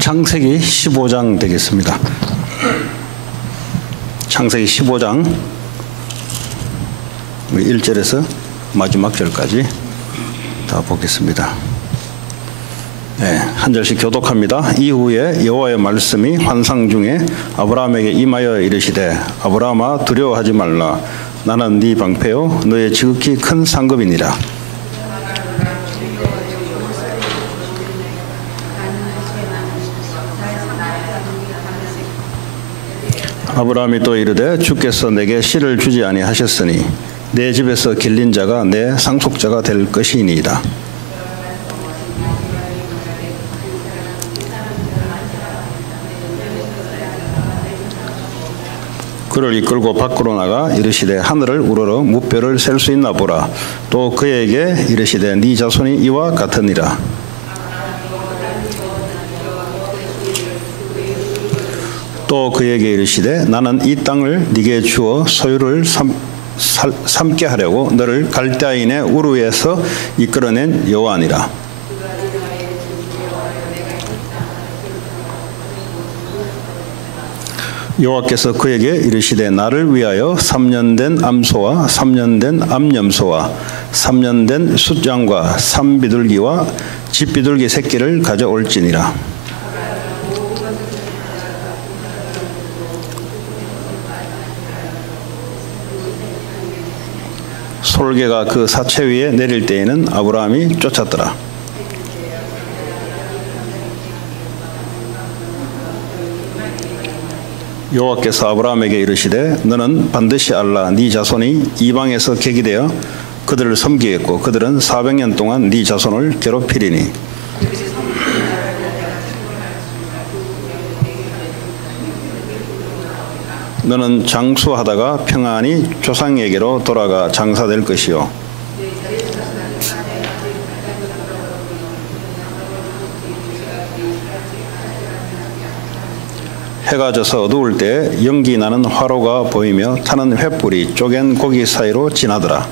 창세기 15장 되겠습니다. 창세기 15장 1절에서 마지막 절까지 다 보겠습니다. 네, 한 절씩 교독합니다. 이후에 여호와의 말씀이 환상 중에 아브라함에게 임하여 이르시되 아브라함아 두려워하지 말라. 나는 네 방패요 너의 지극히 큰 상급이니라. 아브라함이 또 이르되 주께서 내게 씨를 주지 아니하셨으니 내 집에서 길린 자가 내 상속자가 될 것이니이다. 그를 이끌고 밖으로 나가 이르시되 하늘을 우러러 무뼈를 셀 수 있나 보라. 또 그에게 이르시되 네 자손이 이와 같으니라. 또 그에게 이르시되 나는 이 땅을 네게 주어 소유를 삼게 하려고 너를 갈대아인의 우르에서 이끌어낸 여호와니라. 여호와께서 그에게 이르시되 나를 위하여 3년 된 암소와 3년 된 암염소와 3년 된 숫양과 산비둘기와 집비둘기 새끼를 가져올지니라. 솔개가 그 사체 위에 내릴 때에는 아브라함이 쫓았더라. 여호와께서 아브라함에게 이르시되 너는 반드시 알라. 네 자손이 이방에서 객이되어 그들을 섬기겠고 그들은 400년 동안 네 자손을 괴롭히리니 너는 장수하다가 평안히 조상에게로 돌아가 장사될 것이요 해가 져서 어두울 때 연기 나는 화로가 보이며 타는 횃불이 쪼갠 고기 사이로 지나더라.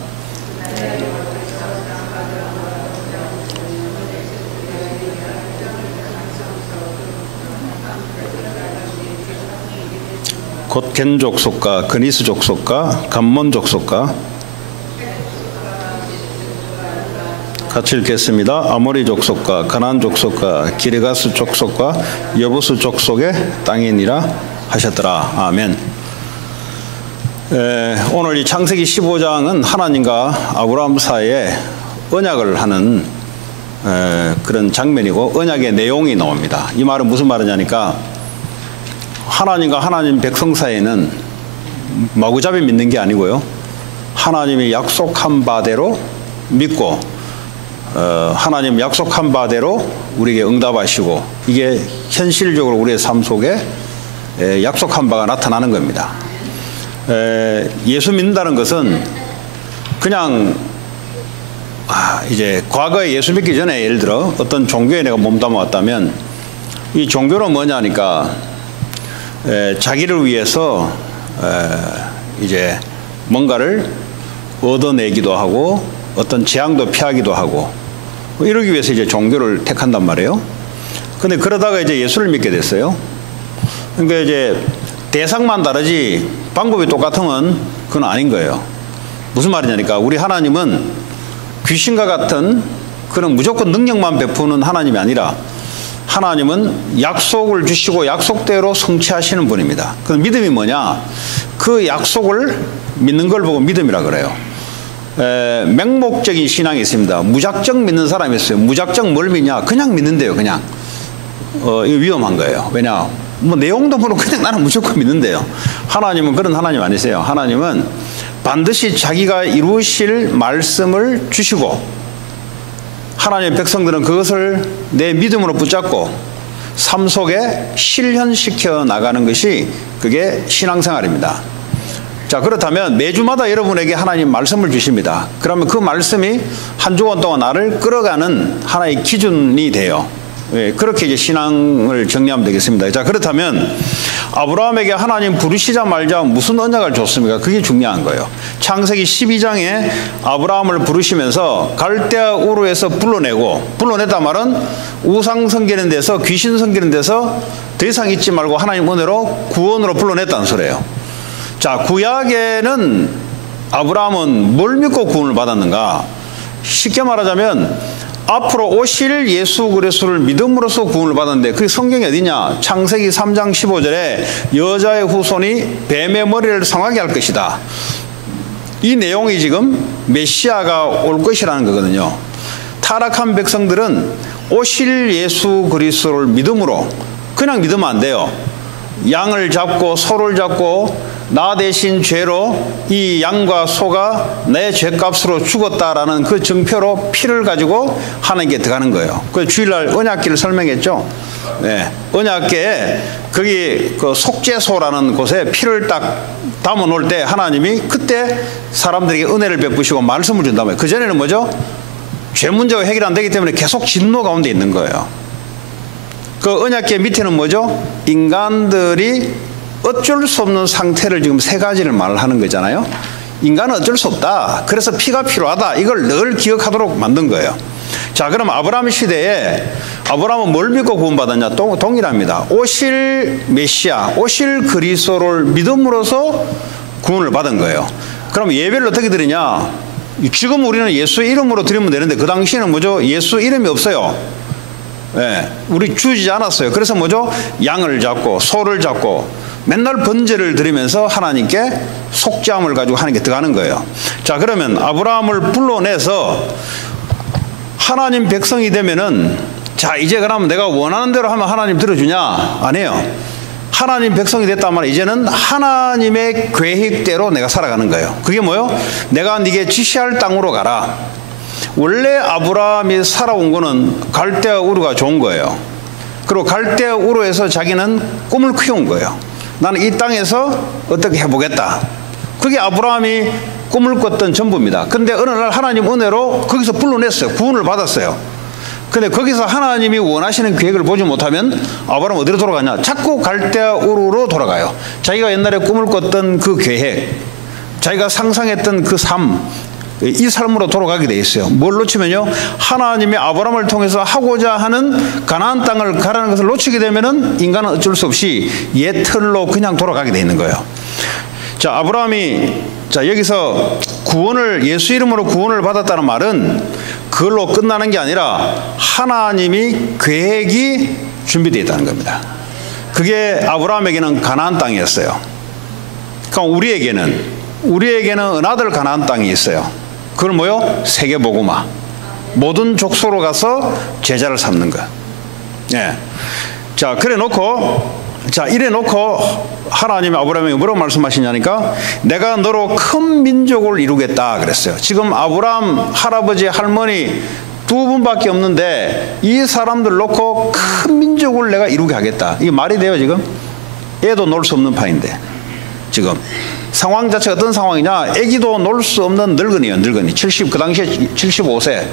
곧 겐 족속과 그니스 족속과 감몬 족속과 같이 읽겠습니다. 아모리 족속과 가나안 족속과 기르가스 족속과 여부스 족속의 땅이니라 하셨더라. 아멘. 오늘 이 창세기 15장은 하나님과 아브라함 사이에 언약을 하는 그런 장면이고 언약의 내용이 나옵니다. 이 말은 무슨 말이냐니까 하나님과 하나님 백성 사이에는 마구잡이 믿는 게 아니고요. 하나님이 약속한 바대로 믿고 하나님 약속한 바대로 우리에게 응답하시고 이게 현실적으로 우리의 삶 속에 약속한 바가 나타나는 겁니다. 예수 믿는다는 것은 그냥 이제 과거에 예수 믿기 전에 예를 들어 어떤 종교에 내가 몸담아 왔다면 이 종교는 뭐냐니까 자기를 위해서 이제 뭔가를 얻어내기도 하고 어떤 재앙도 피하기도 하고 이러기 위해서 이제 종교를 택한단 말이에요. 근데 그러다가 이제 예수를 믿게 됐어요. 그러니까 이제 대상만 다르지 방법이 똑같으면 그건 아닌 거예요. 무슨 말이냐니까 우리 하나님은 귀신과 같은 그런 무조건 능력만 베푸는 하나님이 아니라 하나님은 약속을 주시고 약속대로 성취하시는 분입니다. 그 믿음이 뭐냐? 그 약속을 믿는 걸 보고 믿음이라 그래요. 맹목적인 신앙이 있습니다. 무작정 믿는 사람이 있어요. 무작정 뭘 믿냐? 그냥 믿는데요. 그냥 이거 위험한 거예요. 왜냐? 뭐 내용도 모르고 그냥 나는 무조건 믿는데요. 하나님은 그런 하나님 아니세요. 하나님은 반드시 자기가 이루실 말씀을 주시고 하나님의 백성들은 그것을 내 믿음으로 붙잡고 삶 속에 실현시켜 나가는 것이 그게 신앙생활입니다. 자, 그렇다면 매주마다 여러분에게 하나님 말씀을 주십니다. 그러면 그 말씀이 한 주간 동안 나를 끌어가는 하나의 기준이 돼요. 예, 그렇게 이제 신앙을 정리하면 되겠습니다. 자, 그렇다면 아브라함에게 하나님 부르시자마자 무슨 언약을 줬습니까? 그게 중요한 거예요. 창세기 12장에 아브라함을 부르시면서 갈대아 우르에서 불러냈단 말은 우상 섬기는 데서, 귀신 섬기는 데서 더 이상 있지 말고 하나님 은혜로 구원으로 불러냈다는 소리예요. 자, 구약에는 아브라함은 뭘 믿고 구원을 받았는가? 쉽게 말하자면 앞으로 오실 예수 그리스도를 믿음으로써 구원을 받았는데 그게 성경이 어디냐? 창세기 3장 15절에 여자의 후손이 뱀의 머리를 상하게 할 것이다. 이 내용이 지금 메시아가 올 것이라는 거거든요. 타락한 백성들은 오실 예수 그리스도를 믿음으로, 그냥 믿으면 안 돼요. 양을 잡고 소를 잡고 나 대신 죄로 이 양과 소가 내 죄값으로 죽었다라는 그 증표로 피를 가지고 하나님께 들어가는 거예요. 그 주일날 언약궤를 설명했죠. 네. 언약궤에 거기 그 속죄소라는 곳에 피를 딱 담아 놓을 때 하나님이 그때 사람들에게 은혜를 베푸시고 말씀을 준단 말이에요. 그전에는 뭐죠? 죄 문제가 해결 안 되기 때문에 계속 진노 가운데 있는 거예요. 그 언약궤 밑에는 뭐죠? 인간들이 어쩔 수 없는 상태를 지금 세 가지를 말하는 거잖아요. 인간은 어쩔 수 없다. 그래서 피가 필요하다. 이걸 늘 기억하도록 만든 거예요. 자, 그럼 아브라함 시대에 아브라함은 뭘 믿고 구원받았냐? 동일합니다. 오실 메시아, 오실 그리스도를 믿음으로써 구원을 받은 거예요. 그럼 예배를 어떻게 드리냐? 지금 우리는 예수 이름으로 드리면 되는데 그 당시에는 뭐죠? 예수 이름이 없어요. 네, 우리 주지 않았어요. 그래서 뭐죠? 양을 잡고 소를 잡고 맨날 번제를 드리면서 하나님께 속죄함을 가지고 하나님께 들어가는 거예요. 자, 그러면 아브라함을 불러내서 하나님 백성이 되면은, 자, 이제 그러면 내가 원하는 대로 하면 하나님 들어주냐? 아니에요. 하나님 백성이 됐단 말이에요. 이제는 하나님의 계획대로 내가 살아가는 거예요. 그게 뭐요? 내가 네게 지시할 땅으로 가라. 원래 아브라함이 살아온 거는 갈대아 우르가 좋은 거예요. 그리고 갈대아 우르에서 자기는 꿈을 키운 거예요. 나는 이 땅에서 어떻게 해보겠다. 그게 아브라함이 꿈을 꿨던 전부입니다. 근데 어느 날 하나님 은혜로 거기서 불러냈어요. 구원을 받았어요. 근데 거기서 하나님이 원하시는 계획을 보지 못하면 아브라함 어디로 돌아가냐? 자꾸 갈대아 우르로 돌아가요. 자기가 옛날에 꿈을 꿨던 그 계획, 자기가 상상했던 그 삶, 이 삶으로 돌아가게 돼 있어요. 뭘 놓치면요, 하나님이 아브라함을 통해서 하고자 하는 가나안 땅을 가라는 것을 놓치게 되면은 인간은 어쩔 수 없이 옛 틀로 그냥 돌아가게 돼 있는 거예요. 자, 아브라함이 여기서 구원을, 예수 이름으로 구원을 받았다는 말은 그걸로 끝나는 게 아니라 하나님이 계획이 준비되어 있다는 겁니다. 그게 아브라함에게는 가나안 땅이었어요. 그러니까 우리에게는 은하들 가나안 땅이 있어요. 그걸 뭐요? 세계복음화. 모든 족속으로 가서 제자를 삼는 것. 예. 자, 이래 놓고 하나님이 아브라함에게 뭐라고 말씀하시냐니까 내가 너로 큰 민족을 이루겠다 그랬어요. 지금 아브라함 할아버지 할머니 두 분밖에 없는데 이 사람들 놓고 큰 민족을 내가 이루게 하겠다. 이게 말이 돼요 지금? 애도 놀 수 없는 파인데 지금 상황 자체가 어떤 상황이냐? 애기도 놀 수 없는 늙은이에요. 늙은이. 그 당시에 75세.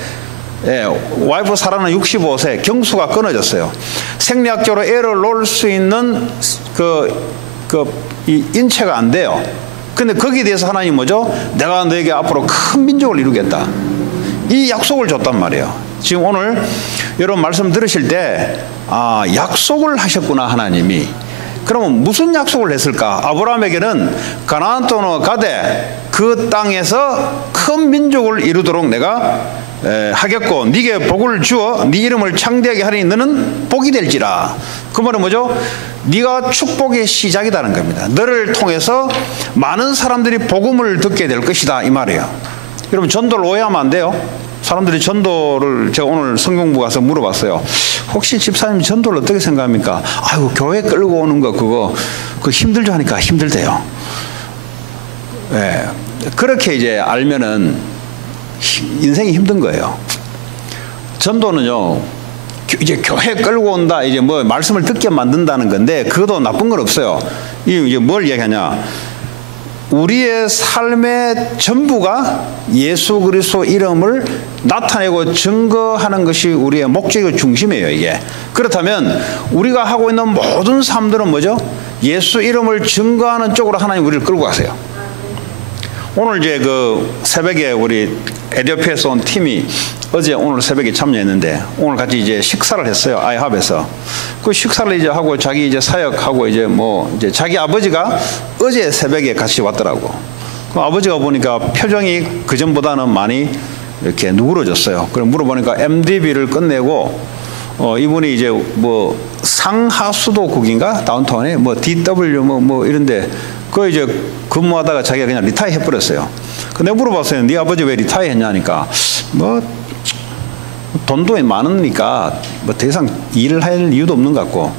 예, 와이프 살아는 65세. 경수가 끊어졌어요. 생리학적으로 애를 놓을 수 있는 이 인체가 안 돼요. 근데 거기에 대해서 하나님 뭐죠? 내가 너에게 앞으로 큰 민족을 이루겠다. 이 약속을 줬단 말이에요. 지금 오늘 여러분 말씀 들으실 때, 아, 약속을 하셨구나, 하나님이. 그러면 무슨 약속을 했을까? 아브라함에게는 가나안 땅으로 가되 그 땅에서 큰 민족을 이루도록 내가 하겠고 네게 복을 주어 네 이름을 창대하게 하리니 너는 복이 될지라. 그 말은 뭐죠? 네가 축복의 시작이라는 겁니다. 너를 통해서 많은 사람들이 복음을 듣게 될 것이다 이 말이에요. 여러분 전도를 오해하면 안 돼요. 사람들이 전도를 제가 오늘 성경부 가서 물어봤어요. 혹시 집사님 전도를 어떻게 생각합니까? 아이고 교회 끌고 오는 거 그거 힘들죠 하니까 힘들대요. 예, 그렇게 이제 알면은 인생이 힘든 거예요. 전도는요 이제 교회 끌고 온다 이제 뭐 말씀을 듣게 만든다는 건데 그것도 나쁜 건 없어요. 이제 뭘 얘기하냐? 우리의 삶의 전부가 예수 그리스도 이름을 나타내고 증거하는 것이 우리의 목적의 중심이에요, 이게. 그렇다면 우리가 하고 있는 모든 삶들은 뭐죠? 예수 이름을 증거하는 쪽으로 하나님 우리를 끌고 가세요. 오늘 이제 그 새벽에 우리 에티오피아에서 온 팀이 어제 오늘 새벽에 참여했는데 오늘 같이 이제 식사를 했어요. 아이합에서. 그 식사를 이제 하고 자기 이제 사역하고 이제 뭐 이제 자기 아버지가 어제 새벽에 같이 왔더라고. 그 아버지가 보니까 표정이 그전보다는 많이 이렇게 누그러졌어요. 그래 물어보니까 MDB를 끝내고 이분이 이제 뭐 상하수도국인가 다운타운에 뭐 DW 뭐 이런데 그 이제 근무하다가 자기가 그냥 리타이 해버렸어요. 근데 물어봤어요. 네 아버지 왜 리타이 했냐니까 뭐 돈도 많으니까 뭐 더 이상 일을 할 이유도 없는 것 같고.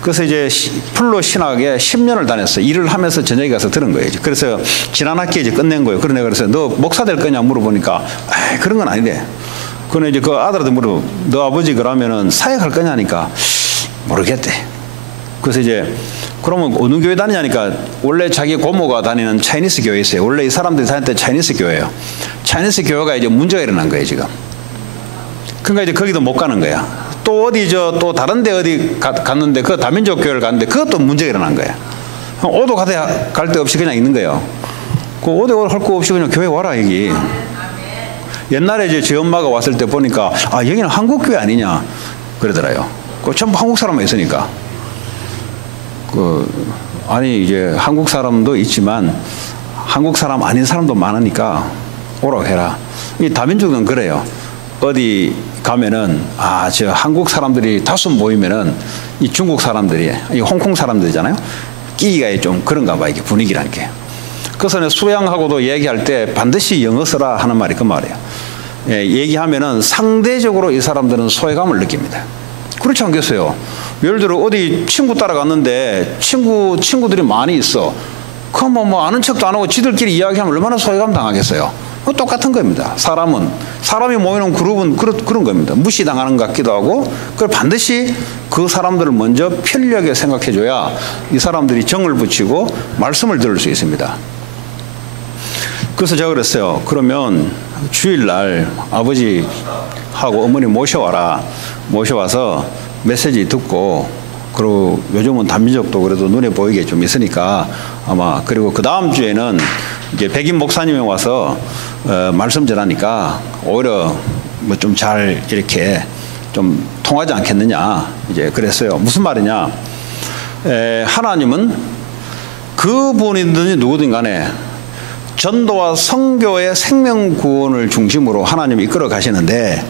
그래서 이제 풀로 신학에 10년을 다녔어요. 일을 하면서 저녁에 가서 들은 거예요. 그래서 지난 학기에 이제 끝낸 거예요. 그러네. 그래서 너 목사 될 거냐 물어보니까 에이, 그런 건 아닌데. 그런데 이제 그 아들한테 물어 너 아버지 그러면은 사역할 거냐니까 모르겠대. 그래서 이제 그러면 어느 교회 다니냐니까 원래 자기 고모가 다니는 차이니스 교회에 있어요. 원래 이 사람들이 다닐 때 차이니스 교회예요. 차이니스 교회가 이제 문제가 일어난 거예요, 지금. 그러니까 이제 거기도 못 가는 거야. 또 어디 또 다른 데 어디 갔는데 그 다민족 교회를 갔는데 그것도 문제가 일어난 거야. 오도 갈 데 없이 그냥 있는 거예요. 그 오도 할 거 없이 그냥 교회 와라 여기. 옛날에 이제 제 엄마가 왔을 때 보니까 아 여기는 한국 교회 아니냐 그러더라요. 그 전부 한국 사람만 있으니까. 아니 이제 한국 사람도 있지만 한국 사람 아닌 사람도 많으니까 오라고 해라. 이 다민족은 그래요. 어디 가면은 저 한국 사람들이 다수 모이면은 이 중국 사람들이 이 홍콩 사람들이잖아요. 끼기가 좀 그런가 봐 이게 분위기라는 게. 그래서 수양하고도 얘기할 때 반드시 영어 써라 하는 말이 그 말이에요. 예, 얘기하면은 상대적으로 이 사람들은 소외감을 느낍니다. 그렇지 않겠어요? 예를 들어 어디 친구 따라갔는데 친구들이 많이 있어. 그럼 뭐 아는 척도 안 하고 지들끼리 이야기하면 얼마나 소외감 당하겠어요? 똑같은 겁니다. 사람이 모이는 그룹은 그런 겁니다. 무시당하는 것 같기도 하고 그걸 반드시 그 사람들을 먼저 편리하게 생각해줘야 이 사람들이 정을 붙이고 말씀을 들을 수 있습니다. 그래서 제가 그랬어요. 그러면 주일날 아버지하고 어머니 모셔와라. 모셔와서 메시지 듣고 그리고 요즘은 단민족도 그래도 눈에 보이게 좀 있으니까 아마 그리고 그 다음 주에는 이제 백인 목사님이 와서 말씀 전하니까 오히려 뭐 좀 잘 이렇게 좀 통하지 않겠느냐 이제 그랬어요. 무슨 말이냐? 하나님은 그분이든지 누구든 간에 전도와 선교의 생명 구원을 중심으로 하나님이 이끌어 가시는데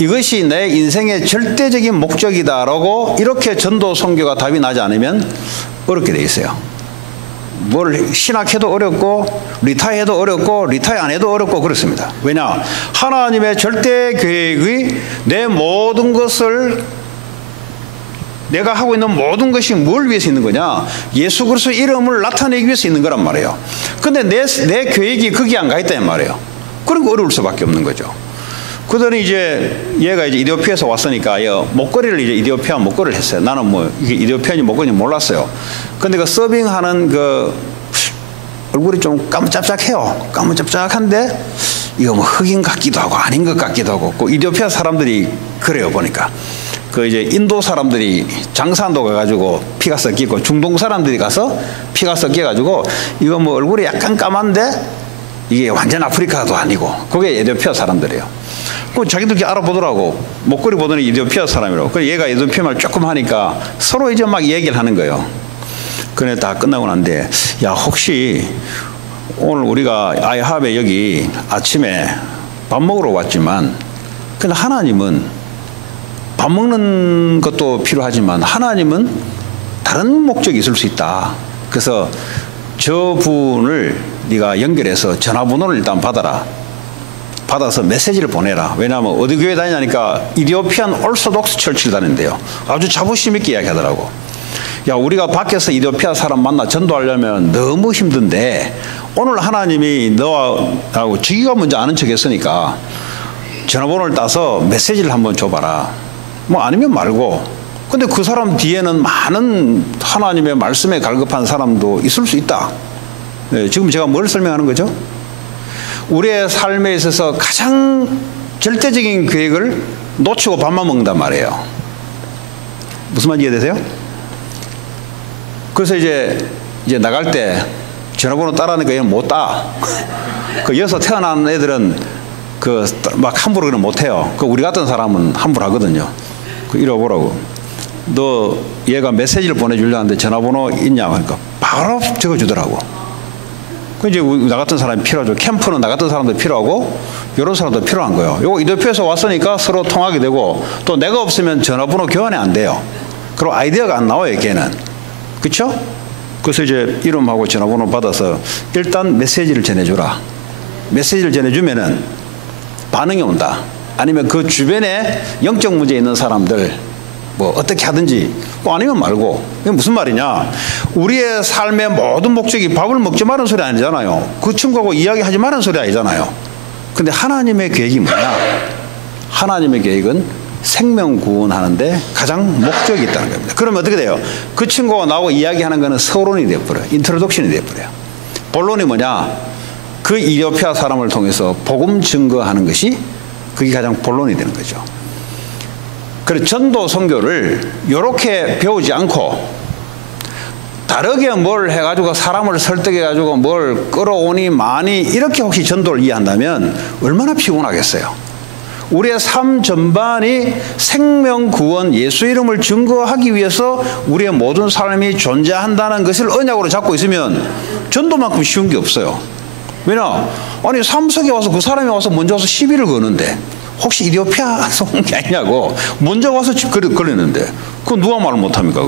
이것이 내 인생의 절대적인 목적이다라고 이렇게 전도 선교가 답이 나지 않으면 어렵게 돼 있어요. 뭘 신학해도 어렵고 리타이해도 어렵고 리타이 안 해도 어렵고 그렇습니다. 왜냐? 하나님의 절대 계획이 내 모든 것을 내가 하고 있는 모든 것이 뭘 위해서 있는 거냐? 예수 그리스도 이름을 나타내기 위해서 있는 거란 말이에요. 근데 내 계획이 거기 안 가 있단 말이에요. 그러니까 어려울 수밖에 없는 거죠. 그들은 이제 얘가 이제 이디오피아에서 왔으니까 목걸이를 이제 이디오피아 목걸이를 했어요. 나는 뭐 이게 이디오피아인지 목걸이인지 몰랐어요. 근데 그 서빙하는 그 얼굴이 좀 까무잡잡해요. 까무잡잡한데 이거 뭐 흑인 같기도 하고 아닌 것 같기도 하고 그 이디오피아 사람들이 그래요 보니까. 그 이제 인도 사람들이 장산도 가가지고 피가 섞이고 중동 사람들이 가서 피가 섞여가지고 이거 뭐 얼굴이 약간 까만데 이게 완전 아프리카도 아니고 그게 에티오피아 사람들이에요. 그 자기들끼리 알아보더라고. 목걸이 보더니 이디오피아 사람이라고. 그래서 얘가 이디오피아 말 조금 하니까 서로 이제 막 얘기를 하는 거예요. 그래 다 끝나고 난데 야 혹시 오늘 우리가 아이합에 여기 아침에 밥 먹으러 왔지만 근데 하나님은 밥 먹는 것도 필요하지만 하나님은 다른 목적이 있을 수 있다. 그래서 저분을 네가 연결해서 전화번호를 일단 받아서 메시지를 보내라. 왜냐하면 어디 교회 다니냐니까 이디오피안 올소독스 철치를 다니는데요. 아주 자부심 있게 이야기하더라고. 야 우리가 밖에서 이디오피아 사람 만나 전도하려면 너무 힘든데 오늘 하나님이 너하고 지기가 먼저 아는 척 했으니까 전화번호를 따서 메시지를 한번 줘봐라. 뭐 아니면 말고. 근데 그 사람 뒤에는 많은 하나님의 말씀에 갈급한 사람도 있을 수 있다. 지금 제가 뭘 설명하는 거죠? 우리의 삶에 있어서 가장 절대적인 계획을 놓치고 밥만 먹는단 말이에요. 무슨 말인지 이해되세요? 그래서 이제 나갈 때 전화번호 따라하니까 얘는 못 따. 그 여기서 태어난 애들은 막 함부로 그냥 못 해요. 우리 같은 사람은 함부로 하거든요. 이러보라고. 너 얘가 메시지를 보내주려는데 전화번호 있냐? 하니까 바로 적어주더라고. 이제 나 같은 사람이 필요하죠. 캠프는 나 같은 사람도 필요하고 이런 사람도 필요한 거예요. 요거 이도표에서 왔으니까 서로 통하게 되고 또 내가 없으면 전화번호 교환이 안 돼요. 그리고 아이디어가 안 나와요, 걔는. 그렇죠? 그래서 이제 이름하고 전화번호 받아서 일단 메시지를 전해주라. 메시지를 전해주면은 반응이 온다. 아니면 그 주변에 영적 문제 있는 사람들 뭐 어떻게 하든지 아니면 말고. 이게 무슨 말이냐? 우리의 삶의 모든 목적이 밥을 먹지 말은 소리 아니잖아요. 그 친구하고 이야기하지 말은 소리 아니잖아요. 근데 하나님의 계획이 뭐냐? 하나님의 계획은 생명 구원하는데 가장 목적이 있다는 겁니다. 그러면 어떻게 돼요? 그 친구가 나하고 이야기하는 거는 서론이 되어버려요. 인트로덕션이 되어버려요. 본론이 뭐냐? 그 이디오피아 사람을 통해서 복음 증거하는 것이 그게 가장 본론이 되는 거죠. 그래서 전도 선교를 이렇게 배우지 않고 다르게 뭘 해가지고 사람을 설득해가지고 뭘 끌어오니 많이 이렇게 혹시 전도를 이해한다면 얼마나 피곤하겠어요. 우리의 삶 전반이 생명 구원 예수 이름을 증거하기 위해서 우리의 모든 삶이 존재한다는 것을 언약으로 잡고 있으면 전도만큼 쉬운 게 없어요. 왜냐? 아니 삼석에 와서 그 사람이 와서 먼저 와서 시비를 거는데 혹시 이디오피아에서 온 게 아니냐고 먼저 와서 걸렸는데 그거 누가 말을 못합니까?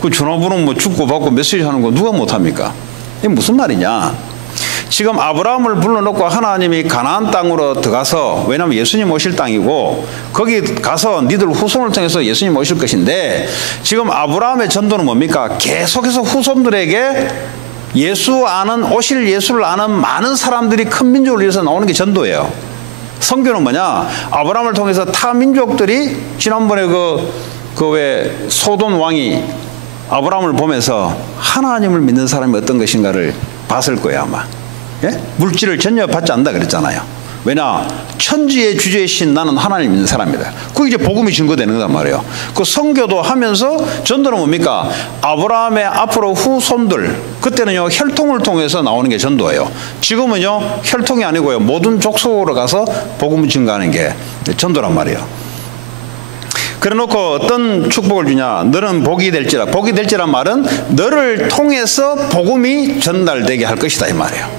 그 전화번호 뭐 주고 받고 메시지 하는 거 누가 못합니까? 이게 무슨 말이냐? 지금 아브라함을 불러놓고 하나님이 가나안 땅으로 들어가서, 왜냐하면 예수님 오실 땅이고 거기 가서 니들 후손을 통해서 예수님 오실 것인데, 지금 아브라함의 전도는 뭡니까? 계속해서 후손들에게 예수 아는, 오실 예수를 아는 많은 사람들이 큰 민족을 위해서 나오는 게 전도예요. 선교는 뭐냐? 아브라함을 통해서 타 민족들이, 지난번에 왜 소돔 왕이 아브라함을 보면서 하나님을 믿는 사람이 어떤 것인가를 봤을 거예요 아마. 예? 물질을 전혀 받지 않는다 그랬잖아요. 왜냐? 천지의 주제이신 나는 하나님 믿는 사람이다. 그게 이제 복음이 증거되는 거단 말이에요. 그 선교도 하면서 전도는 뭡니까? 아브라함의 앞으로 후손들, 그때는요 혈통을 통해서 나오는 게 전도예요. 지금은요 혈통이 아니고요 모든 족속으로 가서 복음을 증거하는 게 전도란 말이에요. 그래 놓고 어떤 축복을 주냐? 너는 복이 될지라. 복이 될지란 말은 너를 통해서 복음이 전달되게 할 것이다 이 말이에요.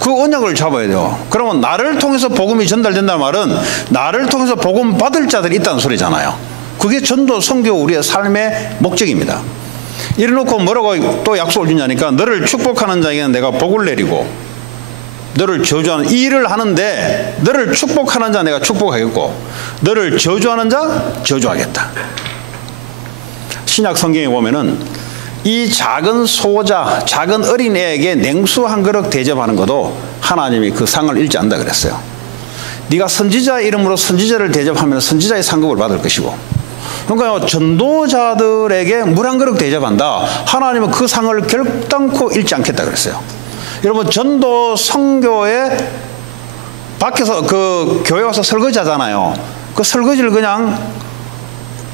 그 언약을 잡아야 돼요. 그러면 나를 통해서 복음이 전달된다는 말은 나를 통해서 복음 받을 자들이 있다는 소리잖아요. 그게 전도 선교 우리의 삶의 목적입니다. 이래 놓고 뭐라고 또 약속을 주냐니까, 너를 축복하는 자에게는 내가 복을 내리고 너를 저주하는, 이 일을 하는데 너를 축복하는 자 내가 축복하겠고 너를 저주하는 자 저주하겠다. 신약 성경에 보면은 이 작은 소자, 작은 어린애에게 냉수 한 그릇 대접하는 것도 하나님이 그 상을 잃지 않는다 그랬어요. 네가 선지자 이름으로 선지자를 대접하면 선지자의 상급을 받을 것이고, 그러니까 전도자들에게 물 한 그릇 대접한다. 하나님은 그 상을 결단코 잃지 않겠다 그랬어요. 여러분, 전도 선교에 밖에서 그 교회 와서 설거지 하잖아요. 그 설거지를 그냥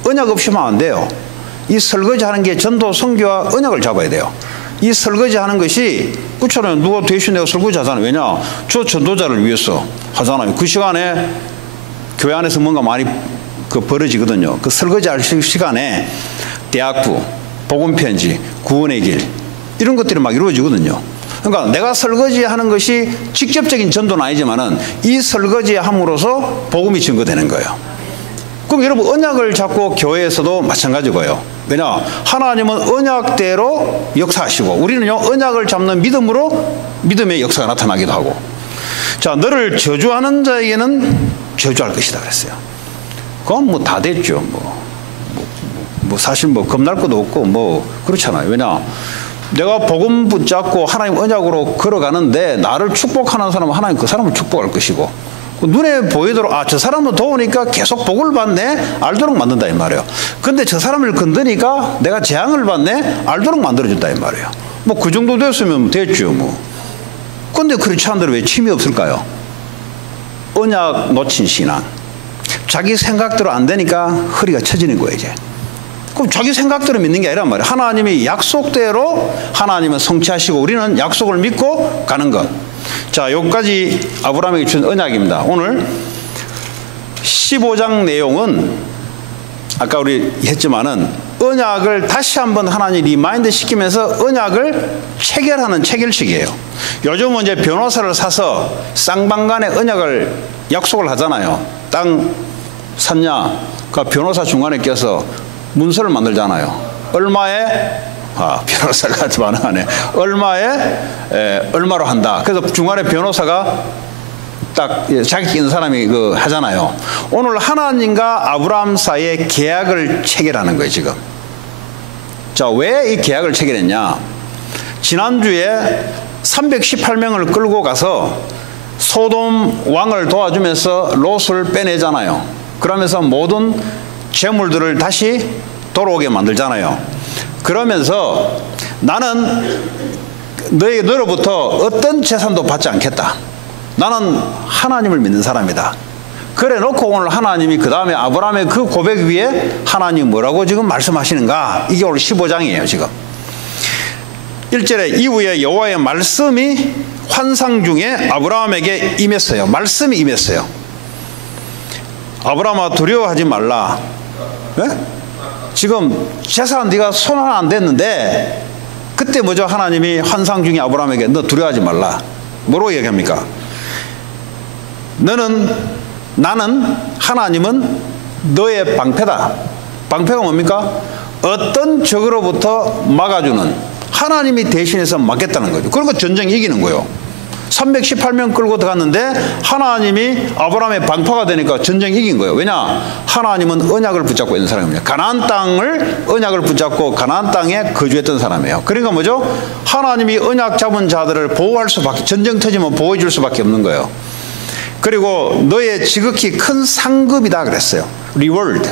언약 없이 하면 안 돼요. 이 설거지 하는 게 전도 선교와 언약을 잡아야 돼요. 이 설거지 하는 것이, 그처럼 누가 대신 내가 설거지 하잖아요. 왜냐? 저 전도자를 위해서 하잖아요. 그 시간에 교회 안에서 뭔가 많이 벌어지거든요. 그 설거지 할 시간에 대학부, 복음편지, 구원의 길, 이런 것들이 막 이루어지거든요. 그러니까 내가 설거지 하는 것이 직접적인 전도는 아니지만은 이 설거지 함으로써 복음이 증거되는 거예요. 그럼 여러분, 언약을 잡고 교회에서도 마찬가지고요. 왜냐? 하나님은 언약대로 역사하시고 우리는요 언약을 잡는 믿음으로 믿음의 역사가 나타나기도 하고. 자, 너를 저주하는 자에게는 저주할 것이다 그랬어요. 그건 뭐 다 됐죠. 뭐 사실 뭐 겁날 것도 없고 뭐 그렇잖아요. 왜냐? 내가 복음 붙잡고 하나님 언약으로 걸어가는데 나를 축복하는 사람은 하나님 그 사람을 축복할 것이고, 눈에 보이도록 저 사람을 도우니까 계속 복을 받네 알도록 만든다 이 말이에요. 근데 저 사람을 건드니까 내가 재앙을 받네 알도록 만들어준다 이 말이에요. 뭐 그 정도 됐으면 됐죠 뭐. 근데 그렇지 않은데 왜 침이 없을까요? 언약 놓친 신앙. 자기 생각대로 안 되니까 허리가 처지는 거예요 이제. 그럼 자기 생각대로 믿는 게 아니란 말이에요. 하나님이 약속대로 하나님은 성취하시고 우리는 약속을 믿고 가는 것. 자, 여기까지 아브라함에게 준 언약입니다. 오늘 15장 내용은 아까 우리 했지만은 언약을 다시 한번 하나님 리마인드 시키면서 언약을 체결하는 체결식이에요. 요즘은 이제 변호사를 사서 쌍방간에 언약을 약속을 하잖아요. 땅 샀냐? 그 변호사 중간에 껴서 문서를 만들잖아요. 얼마에 변호사가 많아네. 얼마에 얼마로 한다. 그래서 중간에 변호사가 딱 자격 있는 사람이 그 하잖아요. 오늘 하나님과 아브라함 사이에 계약을 체결하는 거예요 지금. 자, 왜 이 계약을 체결했냐? 지난주에 318명을 끌고 가서 소돔 왕을 도와주면서 롯을 빼내잖아요. 그러면서 모든 재물들을 다시 돌아오게 만들잖아요. 그러면서 나는 너로부터 어떤 재산도 받지 않겠다. 나는 하나님을 믿는 사람이다. 그래 놓고 오늘 하나님이 그 다음에 아브라함의 그 고백 위에 하나님이 뭐라고 지금 말씀하시는가? 이게 오늘 15장이에요 지금. 1절에 이후에 여호와의 말씀이 환상 중에 아브라함에게 임했어요. 말씀이 임했어요. 아브라함아 두려워하지 말라. 네? 지금 재산 네가 손 하나 안 댔는데 그때 뭐죠? 하나님이 환상 중에 아브라함에게 너 두려워하지 말라. 뭐라고 얘기합니까? 나는 하나님은 너의 방패다. 방패가 뭡니까? 어떤 적으로부터 막아주는 하나님이 대신해서 막겠다는 거죠. 그러니까 전쟁 이기는 거예요. 318명 끌고 들어갔는데 하나님이 아브라함의 방파가 되니까 전쟁 이긴 거예요. 왜냐? 하나님은 언약을 붙잡고 있는 사람입니다. 가나안 땅을 언약을 붙잡고 가나안 땅에 거주했던 사람이에요. 그러니까 뭐죠? 하나님이 언약 잡은 자들을 보호할 수밖에, 전쟁 터지면 보호해 줄 수밖에 없는 거예요. 그리고 너의 지극히 큰 상급이다 그랬어요. 리워드.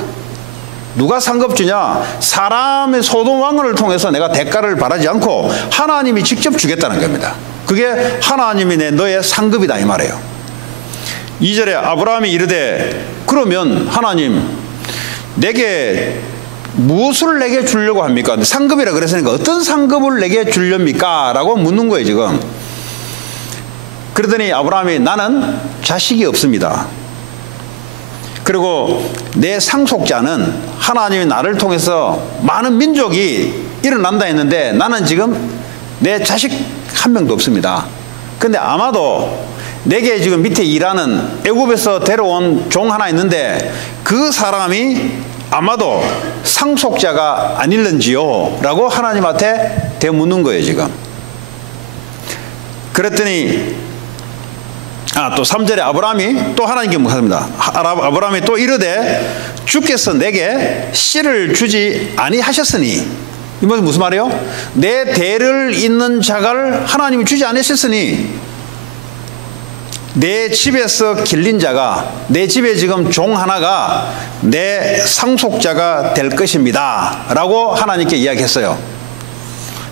누가 상급 주냐? 사람의 소돔 왕을 통해서 내가 대가를 바라지 않고 하나님이 직접 주겠다는 겁니다. 그게 하나님이 너의 상급이다 이 말이에요. 2절에 아브라함이 이르되 그러면 하나님 내게 무엇을 내게 주려고 합니까? 상급이라 그랬으니까 어떤 상급을 내게 주렵니까? 라고 묻는 거예요 지금. 그러더니 아브라함이 나는 자식이 없습니다. 그리고 내 상속자는 하나님이 나를 통해서 많은 민족이 일어난다 했는데 나는 지금 내 자식 한 명도 없습니다. 근데 아마도 내게 지금 밑에 일하는 애굽에서 데려온 종 하나 있는데 그 사람이 아마도 상속자가 아닐런지요? 라고 하나님한테 되묻는 거예요 지금. 그랬더니 또 3절에 아브라함이 또 하나님께 묻습니다. 아브라함이 또 이르되 주께서 내게 씨를 주지 아니하셨으니 이것은 무슨 말이에요? 내 대를 잇는 자가를 하나님이 주지 않으셨으니 내 집에서 길린 자가 내 집에 지금 종 하나가 내 상속자가 될 것입니다 라고 하나님께 이야기했어요.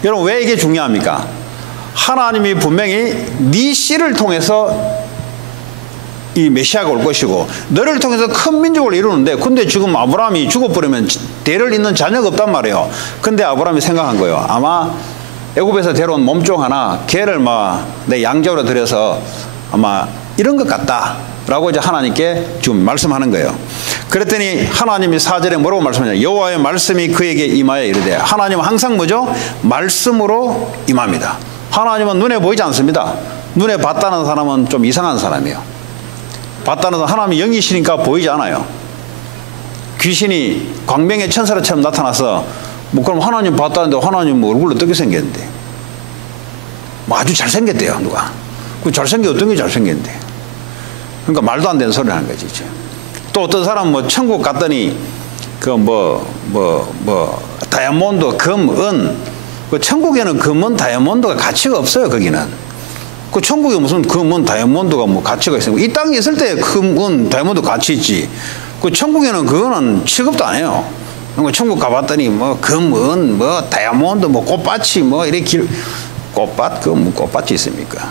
여러분 왜 이게 중요합니까? 하나님이 분명히 네 씨를 통해서 이 메시아가 올 것이고 너를 통해서 큰 민족을 이루는데 근데 지금 아브라함이 죽어버리면 대를 잇는 자녀가 없단 말이에요. 근데 아브라함이 생각한 거예요. 아마 애굽에서 데려온 몸종 하나 걔를 내 양자로 들여서 아마 이런 것 같다 라고 이제 하나님께 지금 말씀하는 거예요. 그랬더니 하나님이 4절에 뭐라고 말씀하냐? 여호와의 말씀이 그에게 임하여 이르되 하나님은 항상 뭐죠? 말씀으로 임합니다. 하나님은 눈에 보이지 않습니다. 눈에 봤다는 사람은 좀 이상한 사람이에요. 봤다는 사람은 하나님이 영이시니까 보이지 않아요. 귀신이 광명의 천사처럼 나타나서 그럼 하나님 봤다는데 하나님 얼굴로 어떻게 생겼는데? 아주 잘생겼대요 누가. 그 잘생겨 어떤 게 잘생겼는데? 그러니까 말도 안 되는 소리를 하는 거지 이제. 또 어떤 사람은 천국 갔더니 다이아몬드, 금, 은 천국에는 금은 다이아몬드가 가치가 없어요 거기는. 그 천국에 무슨 금은 다이아몬드가 가치가 있어요. 이 땅에 있을 때 금은 다이아몬드 가치 있지. 그 천국에는 그거는 취급도 안 해요. 천국 가봤더니 뭐 금, 은, 뭐 다이아몬드, 뭐 꽃밭이 뭐 이렇게 꽃밭, 그 뭐 꽃밭이 있습니까?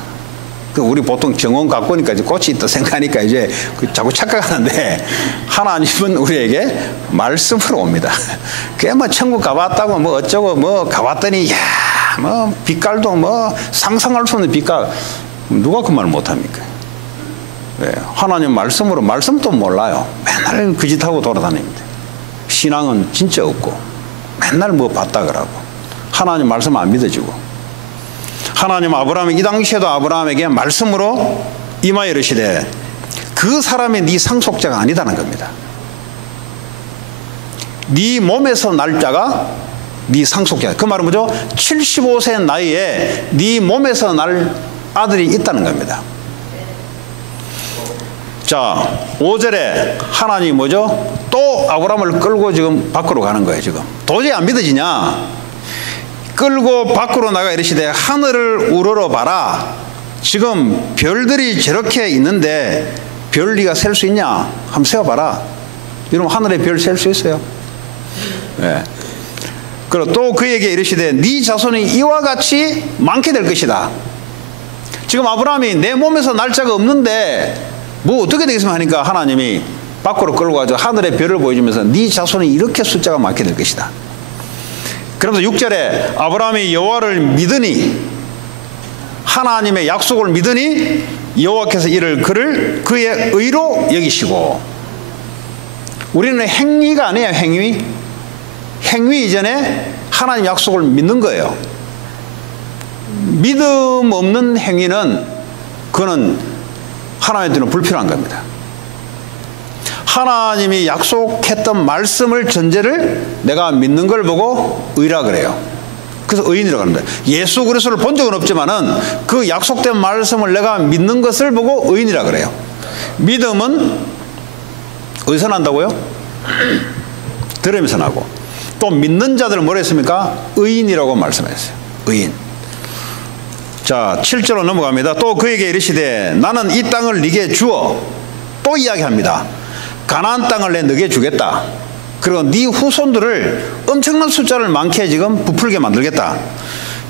그 우리 보통 정원 가꾸니까 이제 꽃이 있다 생각하니까 이제 자꾸 착각하는데 하나님은 우리에게 말씀으로 옵니다. 그게 뭐 천국 가봤다고 뭐 어쩌고 뭐 가봤더니 야 뭐 빛깔도 뭐 상상할 수 없는 빛깔, 누가 그 말 못합니까? 네, 하나님 말씀으로 말씀도 몰라요. 맨날 그 짓하고 돌아다닙니다. 신앙은 진짜 없고 맨날 뭐 봤다 그러고 하나님 말씀 안 믿어지고. 하나님 아브라함이 이 당시에도 아브라함에게 말씀으로 임하여 이르시되 그 사람이 네 상속자가 아니다는 겁니다. 네 몸에서 날 자가 네 상속자. 그 말은 뭐죠? 75세 나이에 네 몸에서 날 아들이 있다는 겁니다. 자, 5절에 하나님이 뭐죠? 또 아브라함을 끌고 지금 밖으로 가는 거예요. 지금 도저히 안 믿어지냐? 끌고 밖으로 나가 이르시되 하늘을 우러러 봐라. 지금 별들이 저렇게 있는데 별 네가 셀 수 있냐? 한번 세어봐라. 여러분 하늘에 별 셀 수 있어요? 네. 그리고 또 그에게 이르시되 네 자손이 이와 같이 많게 될 것이다. 지금 아브라함이 내 몸에서 날짜가 없는데 뭐 어떻게 되겠습니까 하니까 하나님이 밖으로 끌고 가서 하늘의 별을 보여주면서 네 자손이 이렇게 숫자가 많게 될 것이다. 그러면서 6절에 아브라함이 여호와를 믿으니 하나님의 약속을 믿으니 여호와께서 이를 그를 그의 의로 여기시고. 우리는 행위가 아니에요. 행위 이전에 하나님 약속을 믿는 거예요. 믿음 없는 행위는 그거는 하나님한테는 불필요한 겁니다. 하나님이 약속했던 말씀을 전제를 내가 믿는 걸 보고 의라 그래요. 그래서 의인이라고 합니다. 예수 그리스도를 본 적은 없지만은 그 약속된 말씀을 내가 믿는 것을 보고 의인이라 그래요. 믿음은 어디서 난다고요? 들으면서 나고. 또 믿는 자들은 뭐라 했습니까? 의인이라고 말씀하셨어요. 의인. 자, 7절로 넘어갑니다. 또 그에게 이르시되 나는 이 땅을 네게 주어, 또 이야기합니다. 가나안 땅을 내게 주겠다. 그리고 네 후손들을 엄청난 숫자를 많게 지금 부풀게 만들겠다.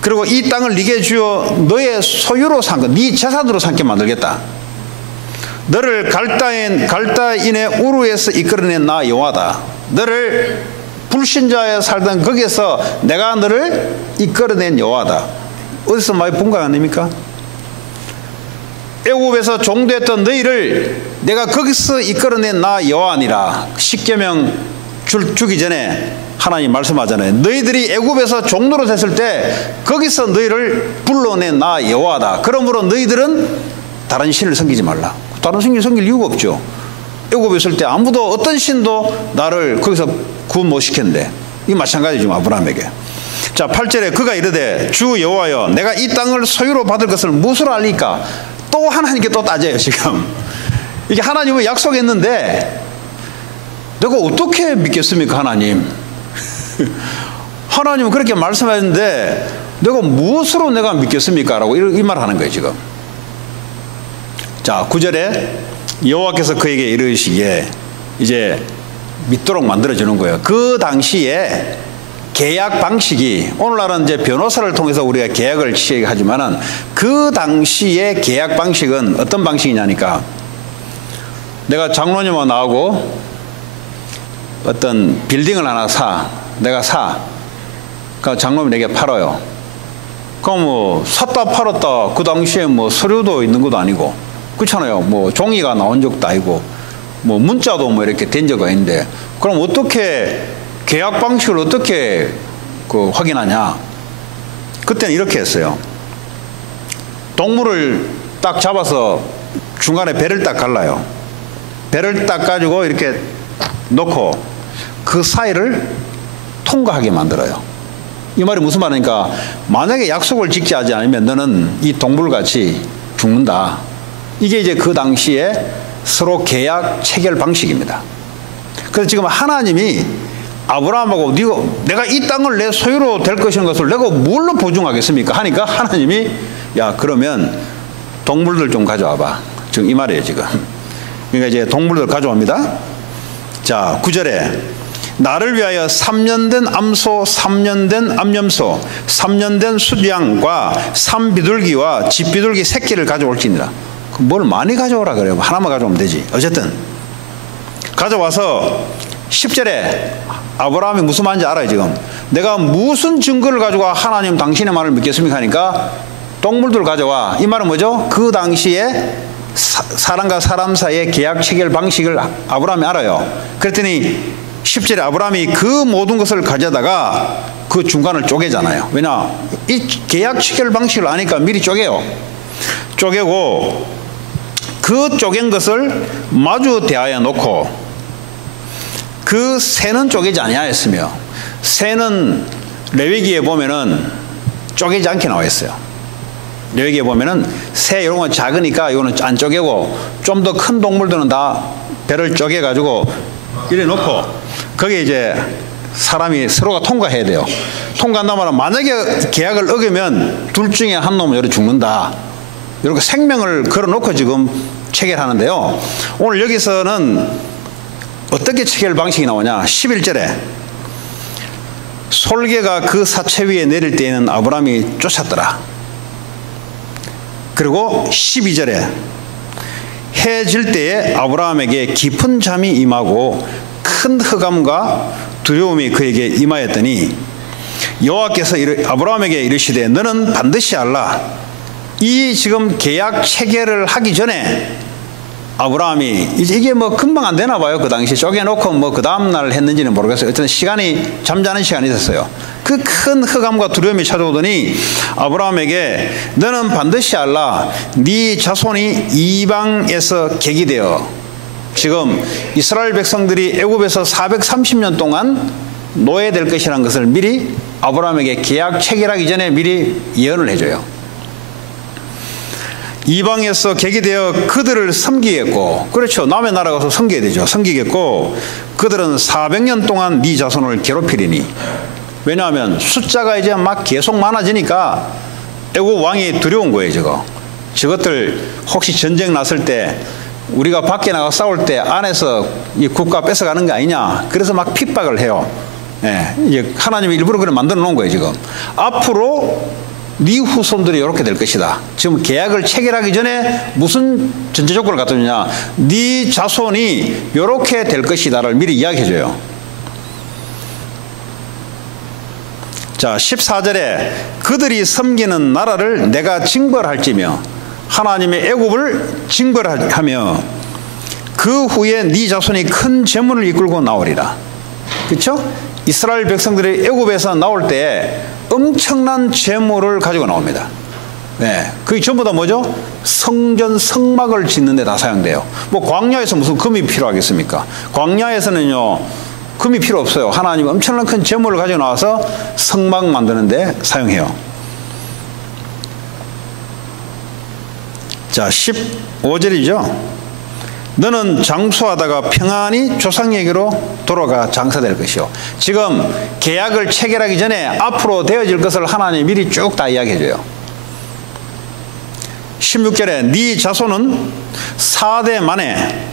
그리고 이 땅을 네게 주어 너의 소유로 삼고 네 재산으로 삼게 만들겠다. 너를 갈다인의 우르에서 이끌어낸 나 여호와다. 너를 불신자에 살던 거기에서 내가 너를 이끌어낸 여호와다. 어디서 많이 본 거 아닙니까? 애굽에서 종되었던 너희를 내가 거기서 이끌어낸 나 여호와니라. 십계명 주기 전에 하나님 말씀하잖아요. 너희들이 애굽에서 종로로 됐을 때 거기서 너희를 불러낸 나 여호와다. 그러므로 너희들은 다른 신을 섬기지 말라. 다른 신을 섬길 이유가 없죠. 애굽에 있을 때 아무도 어떤 신도 나를 거기서 구원 못 시켰는데, 이 마찬가지죠 아브라함에게. 자, 8절에 그가 이르되 주 여호와여 내가 이 땅을 소유로 받을 것을 무엇으로 알리까? 또 하나님께 또 따져요. 지금 이게 하나님은 약속했는데 내가 어떻게 믿겠습니까? 하나님은 그렇게 말씀하셨는데 내가 무엇으로 내가 믿겠습니까? 라고 이 말 하는 거예요 지금. 자, 9절에 여호와께서 그에게 이르시기에 이제 믿도록 만들어주는 거예요. 그 당시에 계약 방식이, 오늘날은 이제 변호사를 통해서 우리가 계약을 취하지만은 그 당시의 계약 방식은 어떤 방식이냐니까, 내가 장로님하고 나오고 어떤 빌딩을 하나 내가 그 장로님이 내게 팔아요. 그럼 뭐 샀다 팔았다 그 당시에 뭐 서류도 있는 것도 아니고 그렇잖아요. 뭐 종이가 나온 적도 아니고 뭐 문자도 뭐 이렇게 된 적이 있는데, 그럼 어떻게 계약 방식을 어떻게 확인하냐? 그때는 이렇게 했어요. 동물을 딱 잡아서 중간에 배를 딱 갈라요. 배를 딱 가지고 이렇게 놓고 그 사이를 통과하게 만들어요. 이 말이 무슨 말이니까, 만약에 약속을 지키지 않으면 너는 이 동물같이 죽는다. 이게 이제 그 당시에 서로 계약 체결 방식입니다. 그래서 지금 하나님이 아브라함하고 내가 이 땅을 내 소유로 될 것인 것을 내가 뭘로 보증하겠습니까? 하니까 하나님이 야, 그러면 동물들 좀 가져와봐. 지금 이 말이에요 지금. 그러니까 이제 동물들 가져옵니다. 자, 9절에 나를 위하여 3년 된 암소, 3년 된 암염소, 3년 된 숫양과 3비둘기와 집비둘기 새끼를 가져올지니라. 뭘 많이 가져오라 그래요. 하나만 가져오면 되지. 어쨌든 가져와서 10절에 아브라함이 무슨 말인지 알아요. 지금 내가 무슨 증거를 가지고 하나님 당신의 말을 믿겠습니까 하니까 동물들을 가져와. 이 말은 뭐죠? 그 당시에 사람과 사람 사이의 계약 체결 방식을 아브라함이 알아요. 그랬더니 10절에 아브라함이 그 모든 것을 가져다가 그 중간을 쪼개잖아요. 왜냐? 이 계약 체결 방식을 아니까 미리 쪼개요. 쪼개고 그 쪼갠 것을 마주 대하여 놓고 그 새는 쪼개지 아니하였으며, 새는 레위기에 보면은 쪼개지 않게 나와 있어요. 레위기에 보면은 새 이런 건 작으니까 이거는 안 쪼개고 좀 더 큰 동물들은 다 배를 쪼개 가지고 이래 놓고 거기에 이제 사람이 서로가 통과해야 돼요. 통과한다면 만약에 계약을 어기면 둘 중에 한 놈은 이렇게 죽는다. 이렇게 생명을 걸어놓고 지금 체결하는데요. 오늘 여기서는 어떻게 체결 방식이 나오냐? 11절에 솔개가 그 사체 위에 내릴 때에는 아브라함이 쫓았더라. 그리고 12절에 해 질 때에 아브라함에게 깊은 잠이 임하고 큰 흑암과 두려움이 그에게 임하였더니 여호와께서 아브라함에게 이르시되 너는 반드시 알라. 이 지금 계약 체결을 하기 전에 아브라함이 이게 뭐 금방 안 되나 봐요. 그 당시 쪼개놓고 뭐 그 다음날 했는지는 모르겠어요. 어쨌든 시간이 잠자는 시간이 있었어요. 그 큰 흑암과 두려움이 찾아오더니 아브라함에게 너는 반드시 알라. 네 자손이 이방에서 객이되어, 지금 이스라엘 백성들이 애굽에서 430년 동안 노예될 것이라는 것을 미리 아브라함에게 계약 체결하기 전에 미리 예언을 해줘요. 이방에서 객이 되어 그들을 섬기겠고, 그렇죠, 남의 나라 가서 섬겨야 되죠. 섬기겠고 그들은 400년 동안 네 자손을 괴롭히리니. 왜냐하면 숫자가 이제 막 계속 많아지니까 애국 왕이 두려운 거예요. 저것들 혹시 전쟁 났을 때 우리가 밖에 나가 싸울 때 안에서 이 국가 뺏어가는 게 아니냐. 그래서 막 핍박을 해요. 예, 이제 하나님이 일부러 그걸 만들어 놓은 거예요. 지금 앞으로 네 후손들이 이렇게 될 것이다. 지금 계약을 체결하기 전에 무슨 전제 조건을 갖다 주냐. 네 자손이 이렇게 될 것이다를 미리 이야기해줘요. 자, 14절에 그들이 섬기는 나라를 내가 징벌할지며, 하나님의 애굽을 징벌하며 그 후에 네 자손이 큰 재물을 이끌고 나오리라. 그렇죠? 이스라엘 백성들이 애굽에서 나올 때 엄청난 재물을 가지고 나옵니다. 네, 그게 전부 다 뭐죠? 성전 성막을 짓는 데 다 사용돼요. 뭐 광야에서 무슨 금이 필요하겠습니까? 광야에서는요 금이 필요 없어요. 하나님 엄청난 큰 재물을 가지고 나와서 성막 만드는 데 사용해요. 자, 15절이죠. 너는 장수하다가 평안히 조상에게로 돌아가 장사될 것이요. 지금 계약을 체결하기 전에 앞으로 되어질 것을 하나님이 미리 쭉 다 이야기해줘요. 16절에 네 자손은 4대 만에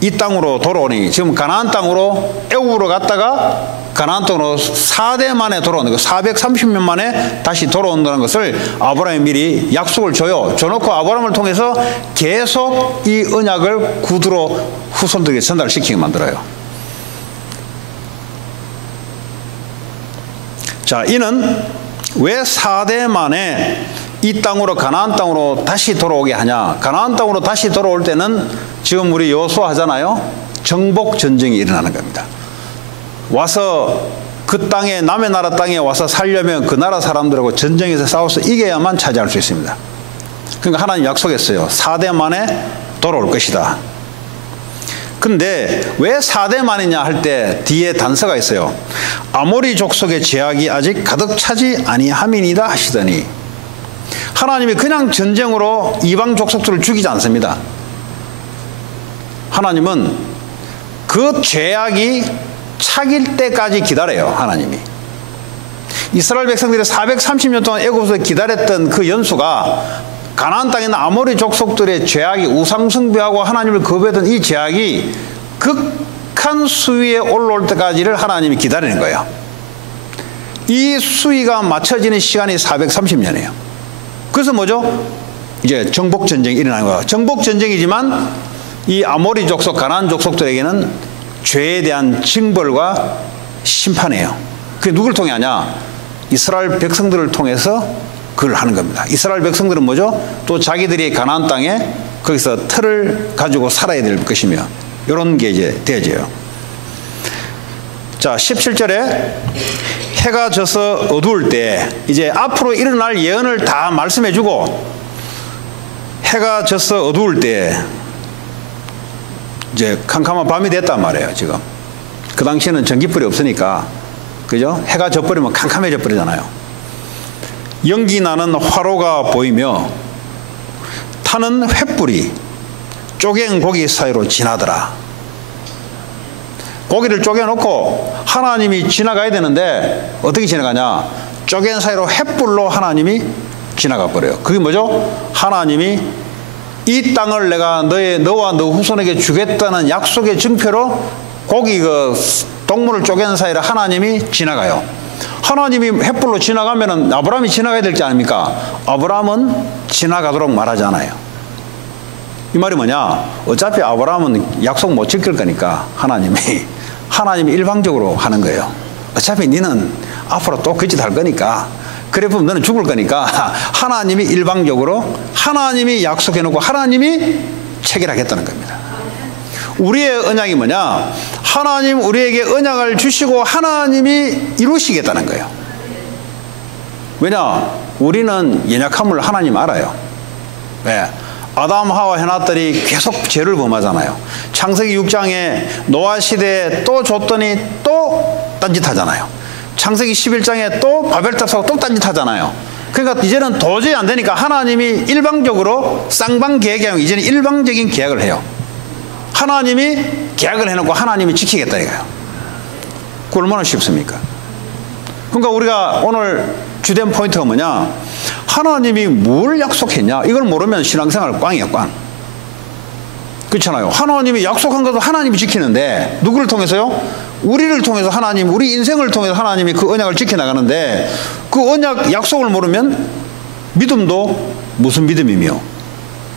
이 땅으로 돌아오니, 지금 가나안 땅으로 애굽으로 갔다가 가나안 땅으로 4대 만에 돌아오는 거, 430년 만에 다시 돌아온다는 것을 아브라함이 미리 약속을 줘요. 줘놓고 아브라함을 통해서 계속 이 언약을 구두로 후손들에게 전달시키게 만들어요. 자, 이는 왜 4대 만에 이 땅으로, 가나안 땅으로 다시 돌아오게 하냐. 가나안 땅으로 다시 돌아올 때는 지금 우리 여호수아 하잖아요. 정복 전쟁이 일어나는 겁니다. 와서 그 땅에, 남의 나라 땅에 와서 살려면 그 나라 사람들하고 전쟁에서 싸워서 이겨야만 차지할 수 있습니다. 그러니까 하나님 약속했어요. 4대 만에 돌아올 것이다. 근데 왜 4대 만이냐 할 때 뒤에 단서가 있어요. 아모리 족속의 죄악이 아직 가득 차지 아니함이니이다 하시더니, 하나님이 그냥 전쟁으로 이방 족속들을 죽이지 않습니다. 하나님은 그 죄악이 차길 때까지 기다려요. 하나님이 이스라엘 백성들이 430년 동안 애굽에서 기다렸던 그 연수가 가나안 땅에 있는 아모리 족속들의 죄악이, 우상 숭배하고 하나님을 거부했던 이 죄악이 정확한 수위에 올라올 때까지를 하나님이 기다리는 거예요. 이 수위가 맞춰지는 시간이 430년이에요. 그래서 뭐죠? 이제 정복전쟁이 일어나는 거예요. 정복전쟁이지만 이 아모리 족속, 가나안 족속들에게는 죄에 대한 징벌과 심판이에요. 그게 누굴 통해 하냐? 이스라엘 백성들을 통해서 그걸 하는 겁니다. 이스라엘 백성들은 뭐죠? 또 자기들이 가나안 땅에 거기서 틀을 가지고 살아야 될 것이며 이런 게 이제 되어져요. 자, 17절에 해가 져서 어두울 때 이제 앞으로 일어날 예언을 다 말씀해주고 해가 져서 어두울 때 이제 캄캄한 밤이 됐단 말이에요. 지금 그 당시에는 전기불이 없으니까 그죠? 해가 져버리면 캄캄해져 버리잖아요. 연기 나는 화로가 보이며 타는 횃불이 쪼갠 고기 사이로 지나더라. 고기를 쪼개놓고 하나님이 지나가야 되는데 어떻게 지나가냐? 쪼갠 사이로 횃불로 하나님이 지나가 버려요. 그게 뭐죠? 하나님이 이 땅을 내가 너와 너 후손에게 주겠다는 약속의 증표로 고기 그 동물을 쪼갠 사이로 하나님이 지나가요. 하나님이 횃불로 지나가면은 아브라함이 지나가야 될지 아닙니까? 아브라함은 지나가도록 말하지 않아요. 이 말이 뭐냐? 어차피 아브라함은 약속 못 지킬 거니까 하나님이 일방적으로 하는 거예요. 어차피 너는 앞으로 또 그 짓 할 거니까 그래 보면 너는 죽을 거니까 하나님이 일방적으로 하나님이 약속해놓고 하나님이 체결하겠다는 겁니다. 우리의 언약이 뭐냐? 하나님 우리에게 언약을 주시고 하나님이 이루시겠다는 거예요. 왜냐? 우리는 연약함을 하나님 알아요. 왜? 아담 하와 해놨더니 계속 죄를 범하잖아요. 창세기 6장에 노아 시대에 또 줬더니 또 딴짓하잖아요. 창세기 11장에 또 바벨탑사고 또 딴짓하잖아요. 그러니까 이제는 도저히 안 되니까 하나님이 일방적으로 쌍방 계약이 아니고 이제는 일방적인 계약을 해요. 하나님이 계약을 해놓고 하나님이 지키겠다 이거예요. 그 얼마나 쉽습니까? 그러니까 우리가 오늘 주된 포인트가 뭐냐? 하나님이 뭘 약속했냐? 이걸 모르면 신앙생활 꽝이야, 꽝. 그렇잖아요. 하나님이 약속한 것도 하나님이 지키는데 누구를 통해서요? 우리를 통해서 하나님, 우리 인생을 통해서 하나님이 그 언약을 지켜나가는데 그 언약 약속을 모르면 믿음도 무슨 믿음이며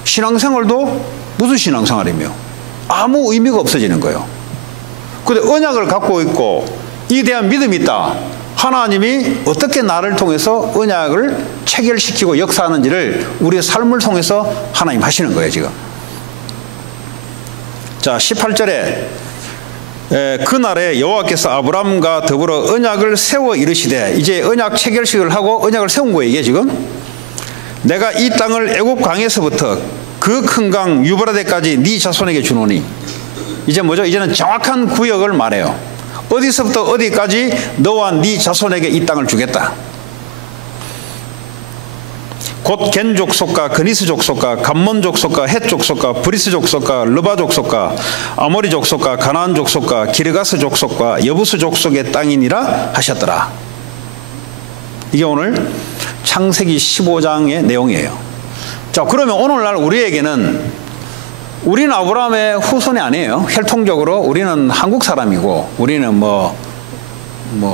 신앙생활도 무슨 신앙생활이며 아무 의미가 없어지는 거예요. 그런데 언약을 갖고 있고 이에 대한 믿음이 있다. 하나님이 어떻게 나를 통해서 언약을 체결시키고 역사하는지를 우리의 삶을 통해서 하나님 하시는 거예요, 지금. 자, 18절에 그날에 여호와께서 아브람과 더불어 언약을 세워 이르시되 이제 언약 체결식을 하고 언약을 세운 거예요, 이게 지금. 내가 이 땅을 애굽 강에서부터 그 큰 강 유브라데까지 네 자손에게 주노니. 이제 뭐죠? 이제는 정확한 구역을 말해요. 어디서부터 어디까지 너와 네 자손에게 이 땅을 주겠다. 곧 겐 족속과 그니스 족속과 감몬 족속과 헷 족속과 브리스 족속과 르바 족속과 아모리 족속과 가나안 족속과 기르가스 족속과 여부스 족속의 땅이니라 하셨더라. 이게 오늘 창세기 15장의 내용이에요. 자, 그러면 오늘날 우리는 아브라함의 후손이 아니에요. 혈통적으로 우리는 한국 사람이고 우리는 뭐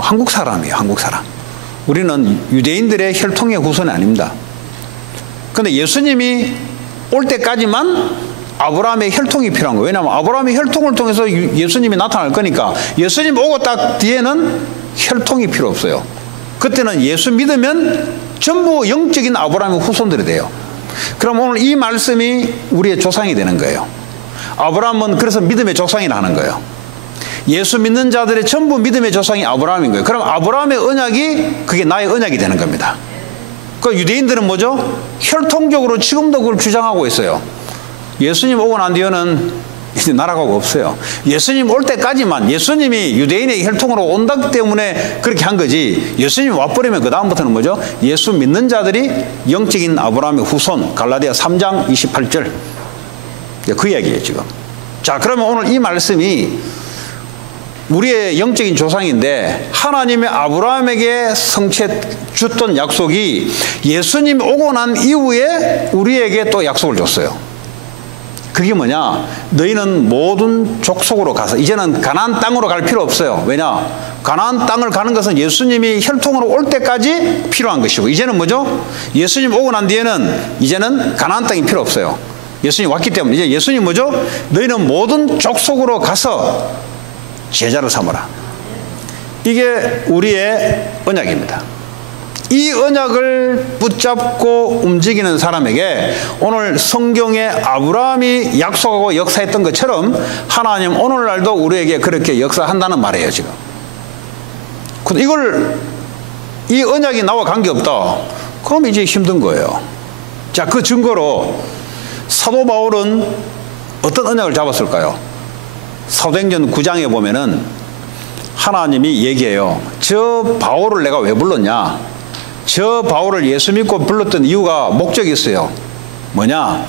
한국 사람이에요. 한국 사람. 우리는 유대인들의 혈통의 후손이 아닙니다. 그런데 예수님이 올 때까지만 아브라함의 혈통이 필요한 거예요. 왜냐하면 아브라함의 혈통을 통해서 예수님이 나타날 거니까 예수님 오고 딱 뒤에는 혈통이 필요 없어요. 그때는 예수 믿으면 전부 영적인 아브라함의 후손들이 돼요. 그럼 오늘 이 말씀이 우리의 조상이 되는 거예요. 아브라함은 그래서 믿음의 조상이라 하는 거예요. 예수 믿는 자들의 전부 믿음의 조상이 아브라함인 거예요. 그럼 아브라함의 언약이 그게 나의 언약이 되는 겁니다. 그 유대인들은 뭐죠? 혈통적으로 지금도 그걸 주장하고 있어요. 예수님 오고 난 뒤에는 이제 나라가 없어요. 예수님 올 때까지만 예수님이 유대인의 혈통으로 온다기 때문에 그렇게 한 거지. 예수님 와버리면 그 다음부터는 뭐죠? 예수 믿는 자들이 영적인 아브라함의 후손. 갈라디아 3장 28절. 그 얘기예요 지금. 자, 그러면 오늘 이 말씀이 우리의 영적인 조상인데 하나님의 아브라함에게 성취해 줬던 약속이 예수님 오고 난 이후에 우리에게 또 약속을 줬어요. 그게 뭐냐? 너희는 모든 족속으로 가서 이제는 가나안 땅으로 갈 필요 없어요. 왜냐? 가나안 땅을 가는 것은 예수님이 혈통으로 올 때까지 필요한 것이고, 이제는 뭐죠? 예수님 오고 난 뒤에는 이제는 가나안 땅이 필요 없어요. 예수님 왔기 때문에 이제 예수님 뭐죠? 너희는 모든 족속으로 가서 제자를 삼으라. 이게 우리의 언약입니다. 이 언약을 붙잡고 움직이는 사람에게 오늘 성경에 아브라함이 약속하고 역사했던 것처럼 하나님 오늘날도 우리에게 그렇게 역사한다는 말이에요, 지금. 근데 이 언약이 나와 관계없다. 그럼 이제 힘든 거예요. 자, 그 증거로 사도 바울은 어떤 언약을 잡았을까요? 사도행전 9장에 보면은 하나님이 얘기해요. 저 바울을 내가 왜 불렀냐? 저 바울을 예수 믿고 불렀던 이유가 목적이 있어요. 뭐냐?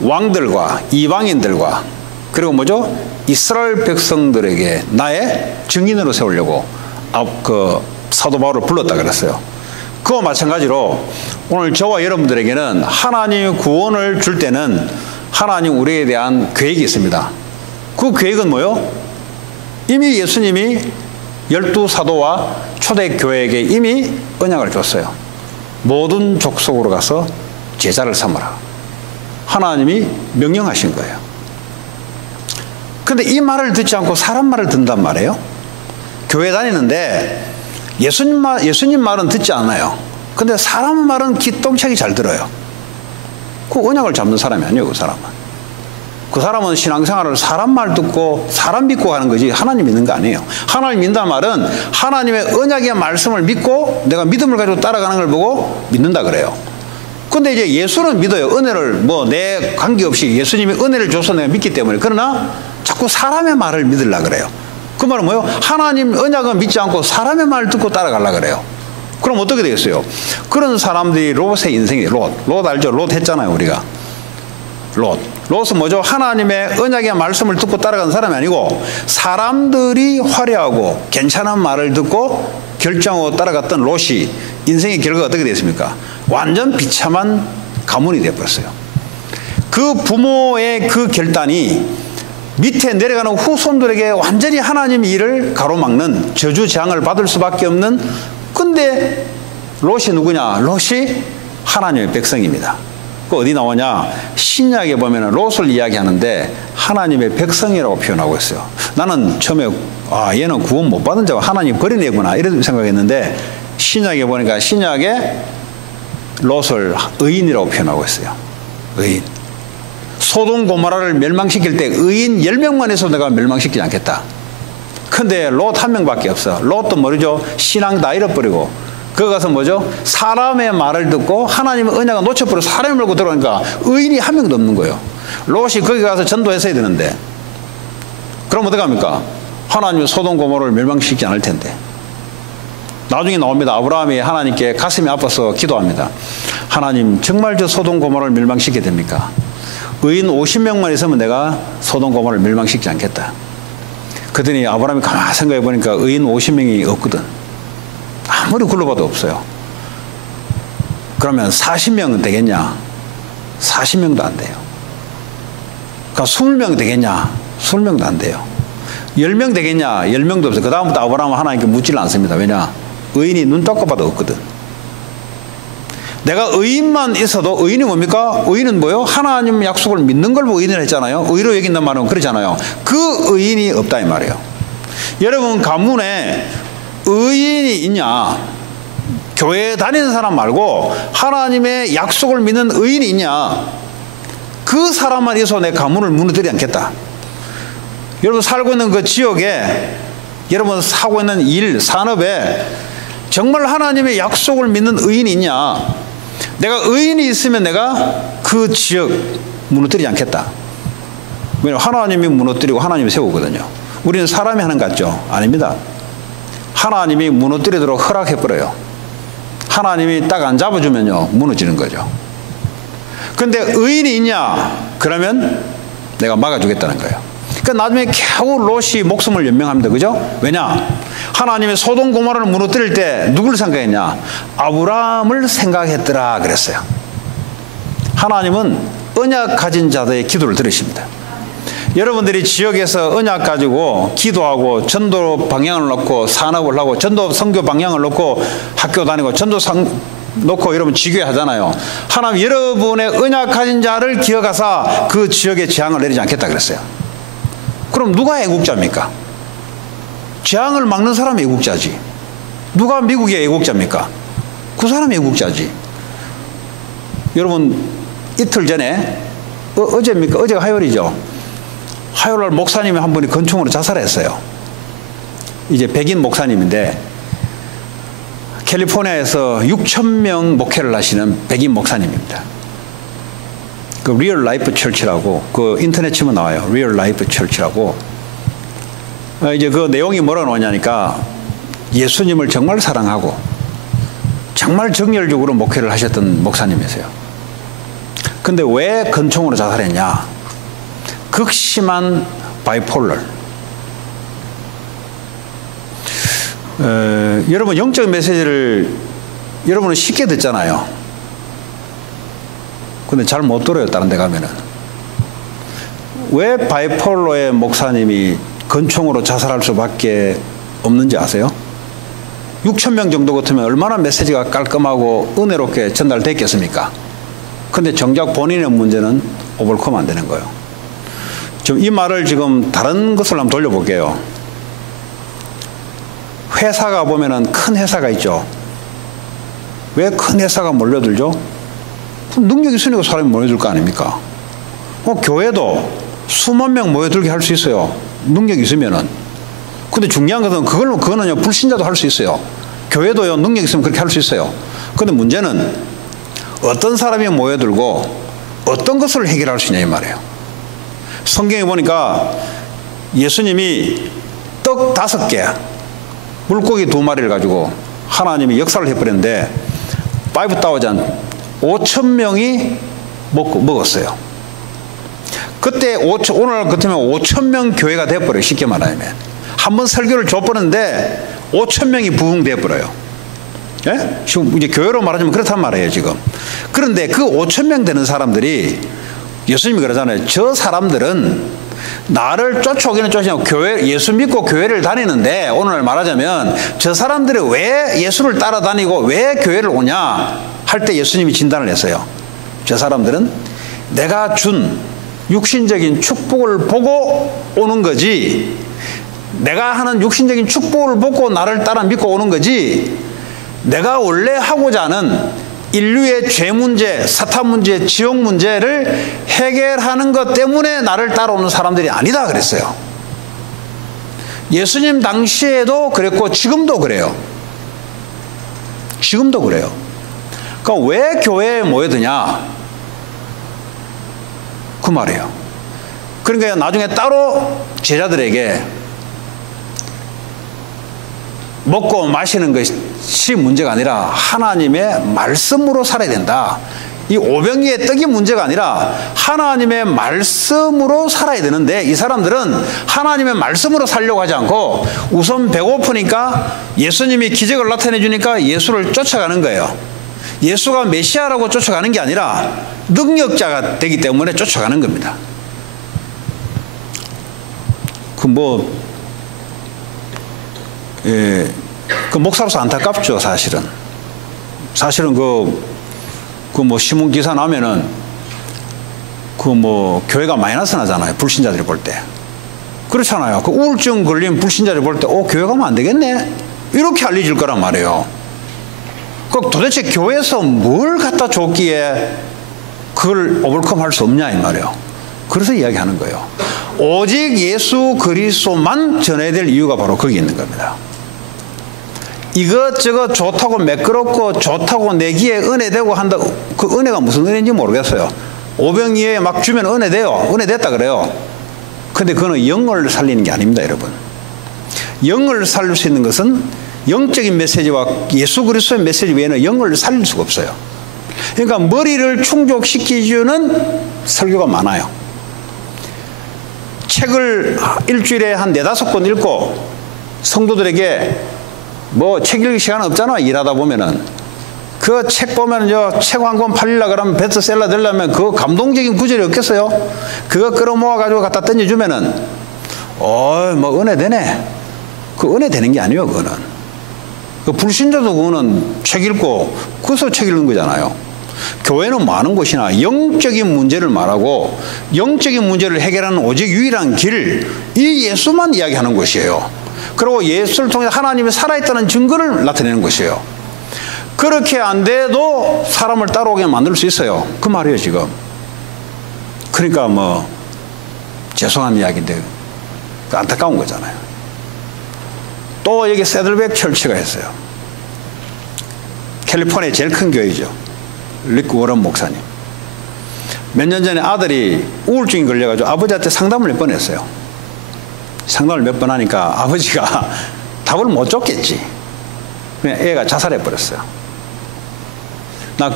왕들과 이방인들과 그리고 뭐죠? 이스라엘 백성들에게 나의 증인으로 세우려고 그 사도 바울을 불렀다 그랬어요. 그와 마찬가지로 오늘 저와 여러분들에게는 하나님의 구원을 줄 때는 하나님 우리에 대한 계획이 있습니다. 그 계획은 뭐요? 이미 예수님이 12사도와 초대교회에게 이미 언약을 줬어요. 모든 족속으로 가서 제자를 삼으라. 하나님이 명령하신 거예요. 그런데 이 말을 듣지 않고 사람 말을 듣는단 말이에요. 교회 다니는데 예수님 말은 듣지 않아요. 근데 사람 말은 기똥차게 잘 들어요. 그 언약을 잡는 사람이 아니에요, 그 사람은. 그 사람은 신앙생활을 사람 말 듣고 사람 믿고 하는 거지 하나님 믿는 거 아니에요. 하나님 믿는다는 말은 하나님의 언약의 말씀을 믿고 내가 믿음을 가지고 따라가는 걸 보고 믿는다 그래요. 근데 이제 예수는 믿어요. 은혜를 뭐 내 관계없이 예수님이 은혜를 줘서 내가 믿기 때문에. 그러나 자꾸 사람의 말을 믿으려고 그래요. 그 말은 뭐예요? 하나님 언약은 믿지 않고 사람의 말을 듣고 따라가려고 그래요. 그럼 어떻게 되겠어요? 그런 사람들이 롯의 인생이에요. 롯 알죠? 롯 했잖아요, 우리가. 롯은 뭐죠? 하나님의 언약의 말씀을 듣고 따라가는 사람이 아니고 사람들이 화려하고 괜찮은 말을 듣고 결정하고 따라갔던 롯이 인생의 결과가 어떻게 됐습니까? 완전 비참한 가문이 되어버렸어요. 그 부모의 그 결단이 밑에 내려가는 후손들에게 완전히 하나님의 일을 가로막는 저주재앙을 받을 수밖에 없는. 근데 롯이 누구냐? 롯이 하나님의 백성입니다. 그 어디 나오냐? 신약에 보면 롯을 이야기하는데 하나님의 백성이라고 표현하고 있어요. 나는 처음에 얘는 구원 못 받은 자고 하나님 버린 애구나 이런 생각했는데 신약에 보니까 신약에 롯을 의인이라고 표현하고 있어요. 의인. 소돔 고모라를 멸망시킬 때 의인 10명만 해서 내가 멸망시키지 않겠다. 근데 롯 한 명밖에 없어. 롯도 모르죠. 신앙 다 잃어버리고 거기 가서 뭐죠? 사람의 말을 듣고 하나님의 언약을 놓쳐버려 사람을 몰고 들어오니까 의인이 한 명도 없는 거예요. 롯이 거기 가서 전도했어야 되는데 그럼 어떡합니까? 하나님은 소돔 고모라를 멸망시키지 않을 텐데. 나중에 나옵니다. 아브라함이 하나님께 가슴이 아파서 기도합니다. 하나님 정말 저 소돔 고모라를 멸망시켜야 됩니까? 의인 50명만 있으면 내가 소돔 고모라를 멸망시키지 않겠다. 그랬더니 아브라함이 가만히 생각해 보니까 의인 50명이 없거든. 아무리 굴러봐도 없어요. 그러면 40명은 되겠냐? 40명도 안 돼요. 그러니까 20명 되겠냐? 20명도 안 돼요. 10명 되겠냐? 10명도 없어요. 그 다음부터 아브라함은 하나님께 묻지를 않습니다. 왜냐? 의인이 눈 떴고 봐도 없거든. 내가 의인만 있어도 의인이 뭡니까? 의인은 뭐요? 하나님 약속을 믿는 걸 보고 의인을 했잖아요. 의로 여긴단 말은 그러잖아요. 그 의인이 없다 이 말이에요. 여러분 가문에 의인이 있냐? 교회에 다니는 사람 말고 하나님의 약속을 믿는 의인이 있냐? 그 사람만 있어서 내 가문을 무너뜨리지 않겠다. 여러분 살고 있는 그 지역에 여러분 하고 있는 일, 산업에 정말 하나님의 약속을 믿는 의인이 있냐? 내가 의인이 있으면 내가 그 지역 무너뜨리지 않겠다. 왜냐하면 하나님이 무너뜨리고 하나님이 세우거든요. 우리는 사람이 하는 것 같죠? 아닙니다. 하나님이 무너뜨리도록 허락해버려요. 하나님이 딱 안 잡아주면요 무너지는 거죠. 그런데 의인이 있냐? 그러면 내가 막아주겠다는 거예요. 그러니까 나중에 겨우 롯이 목숨을 연명합니다. 그죠? 왜냐? 하나님의 소돔 고모라를 무너뜨릴 때 누구를 생각했냐? 아브라함을 생각했더라 그랬어요. 하나님은 언약 가진 자들의 기도를 들으십니다. 여러분들이 지역에서 언약 가지고 기도하고 전도 방향을 놓고 산업을 하고 전도 선교 방향을 놓고 학교 다니고 전도 놓고 여러분 지교회 하잖아요. 하나님 여러분의 언약 가진 자를 기억하사 그 지역에 재앙을 내리지 않겠다 그랬어요. 그럼 누가 애국자입니까? 재앙을 막는 사람이 애국자지. 누가 미국의 애국자입니까? 그 사람이 애국자지. 여러분 이틀 전에 어제입니까? 어제가 화요일이죠. 화요일날 목사님이 한 분이 권총으로 자살했어요. 이제 백인 목사님인데 캘리포니아에서 6,000명 목회를 하시는 백인 목사님입니다. 그 리얼 라이프 철치라고 그 인터넷 치면 나와요. 리얼 라이프 철치라고. 이제 그 내용이 뭐라 나오냐니까 예수님을 정말 사랑하고 정말 정열적으로 목회를 하셨던 목사님이세요. 근데 왜 권총으로 자살했냐? 극심한 바이폴러. 여러분 영적인 메시지를 여러분은 쉽게 듣잖아요. 근데 잘 못 들어요. 다른 데 가면은. 왜 바이폴러의 목사님이 권총으로 자살할 수밖에 없는지 아세요? 6,000명 정도 같으면 얼마나 메시지가 깔끔하고 은혜롭게 전달됐겠습니까? 근데 정작 본인의 문제는 오버컴 안 되는 거예요. 지금 이 말을 지금 다른 것을 한번 돌려볼게요. 회사가 보면은 큰 회사가 있죠. 왜 큰 회사가 몰려들죠? 그럼 능력이 있으니까 사람이 몰려들 거 아닙니까? 교회도 수만 명 모여들게 할 수 있어요. 능력이 있으면은. 근데 중요한 것은 그거는요, 불신자도 할 수 있어요. 교회도요, 능력이 있으면 그렇게 할 수 있어요. 근데 문제는 어떤 사람이 모여들고 어떤 것을 해결할 수 있냐 이 말이에요. 성경에 보니까 예수님이 떡 5개, 물고기 2마리를 가지고 하나님이 역사를 해버렸는데 5,000, 5,000명이 먹었어요. 그때 오늘 같으면 5,000명 교회가 되어버려요. 쉽게 말하면. 한번 설교를 줘버렸는데 5,000명이 부흥되어버려요. 예? 지금 이제 교회로 말하자면 그렇단 말이에요, 지금. 그런데 그 5,000명 되는 사람들이 예수님이 그러잖아요. 저 사람들은 나를 쫓아오기는 쫓아오고 예수 믿고 교회를 다니는데 오늘 말하자면 저 사람들이 왜 예수를 따라다니고 왜 교회를 오냐 할 때 예수님이 진단을 했어요. 저 사람들은 내가 준 육신적인 축복을 보고 오는 거지, 내가 하는 육신적인 축복을 보고 나를 따라 믿고 오는 거지, 내가 원래 하고자 하는 인류의 죄 문제, 사탄 문제, 지옥 문제를 해결하는 것 때문에 나를 따라오는 사람들이 아니다 그랬어요. 예수님 당시에도 그랬고 지금도 그래요. 지금도 그래요. 그러니까 왜 교회에 모여드냐 그 말이에요. 그러니까 나중에 따로 제자들에게 먹고 마시는 것이 문제가 아니라 하나님의 말씀으로 살아야 된다. 이 오병이의 떡이 문제가 아니라 하나님의 말씀으로 살아야 되는데 이 사람들은 하나님의 말씀으로 살려고 하지 않고 우선 배고프니까 예수님이 기적을 나타내 주니까 예수를 쫓아가는 거예요. 예수가 메시아라고 쫓아가는 게 아니라 능력자가 되기 때문에 쫓아가는 겁니다. 그 목사로서 안타깝죠, 사실은. 사실은 신문 기사 나면은 교회가 마이너스 나잖아요. 불신자들이 볼 때. 그렇잖아요. 그 우울증 걸린 불신자들이 볼 때, 교회 가면 안 되겠네? 이렇게 알려질 거란 말이에요. 도대체 교회에서 뭘 갖다 줬기에 그걸 오버컴 할 수 없냐, 이 말이에요. 그래서 이야기하는 거예요. 오직 예수 그리스도만 전해야 될 이유가 바로 거기 있는 겁니다. 이것저것 좋다고 매끄럽고 좋다고 내기에 은혜되고 한다. 그 은혜가 무슨 은혜인지 모르겠어요. 오병이에 막 주면 은혜돼요. 은혜됐다 그래요. 근데 그거는 영을 살리는 게 아닙니다, 여러분. 영을 살릴 수 있는 것은 영적인 메시지와 예수 그리스도의 메시지 외에는 영을 살릴 수가 없어요. 그러니까 머리를 충족시키주는 설교가 많아요. 책을 일주일에 한 4-5권 읽고 성도들에게 책 읽을 시간 없잖아, 일하다 보면은. 그 책 보면요, 책 한 권 팔리려고 그러면 베스트셀러 되려면 그 감동적인 구절이 없겠어요? 그거 끌어모아가지고 갖다 던져주면은, 뭐 은혜 되네. 그 은혜 되는 게 아니에요, 그거는. 그 불신자도 그거는 책 읽고, 그래서 책 읽는 거잖아요. 교회는 뭐 하는 곳이나 영적인 문제를 말하고, 영적인 문제를 해결하는 오직 유일한 길, 이 예수만 이야기하는 곳이에요. 그리고 예수를 통해 하나님이 살아있다는 증거를 나타내는 것이에요. 그렇게 안 돼도 사람을 따라오게 만들 수 있어요. 그 말이에요, 지금. 그러니까 뭐 죄송한 이야기인데 안타까운 거잖아요. 또 여기 세들백 철치가 있어요. 캘리포니아 제일 큰 교회죠. 릭 워런 목사님. 몇 년 전에 아들이 우울증이 걸려가지고 아버지한테 상담을 몇 번 했어요. 상담을 몇 번 하니까 아버지가 답을 못 줬겠지. 그냥 애가 자살해버렸어요. 나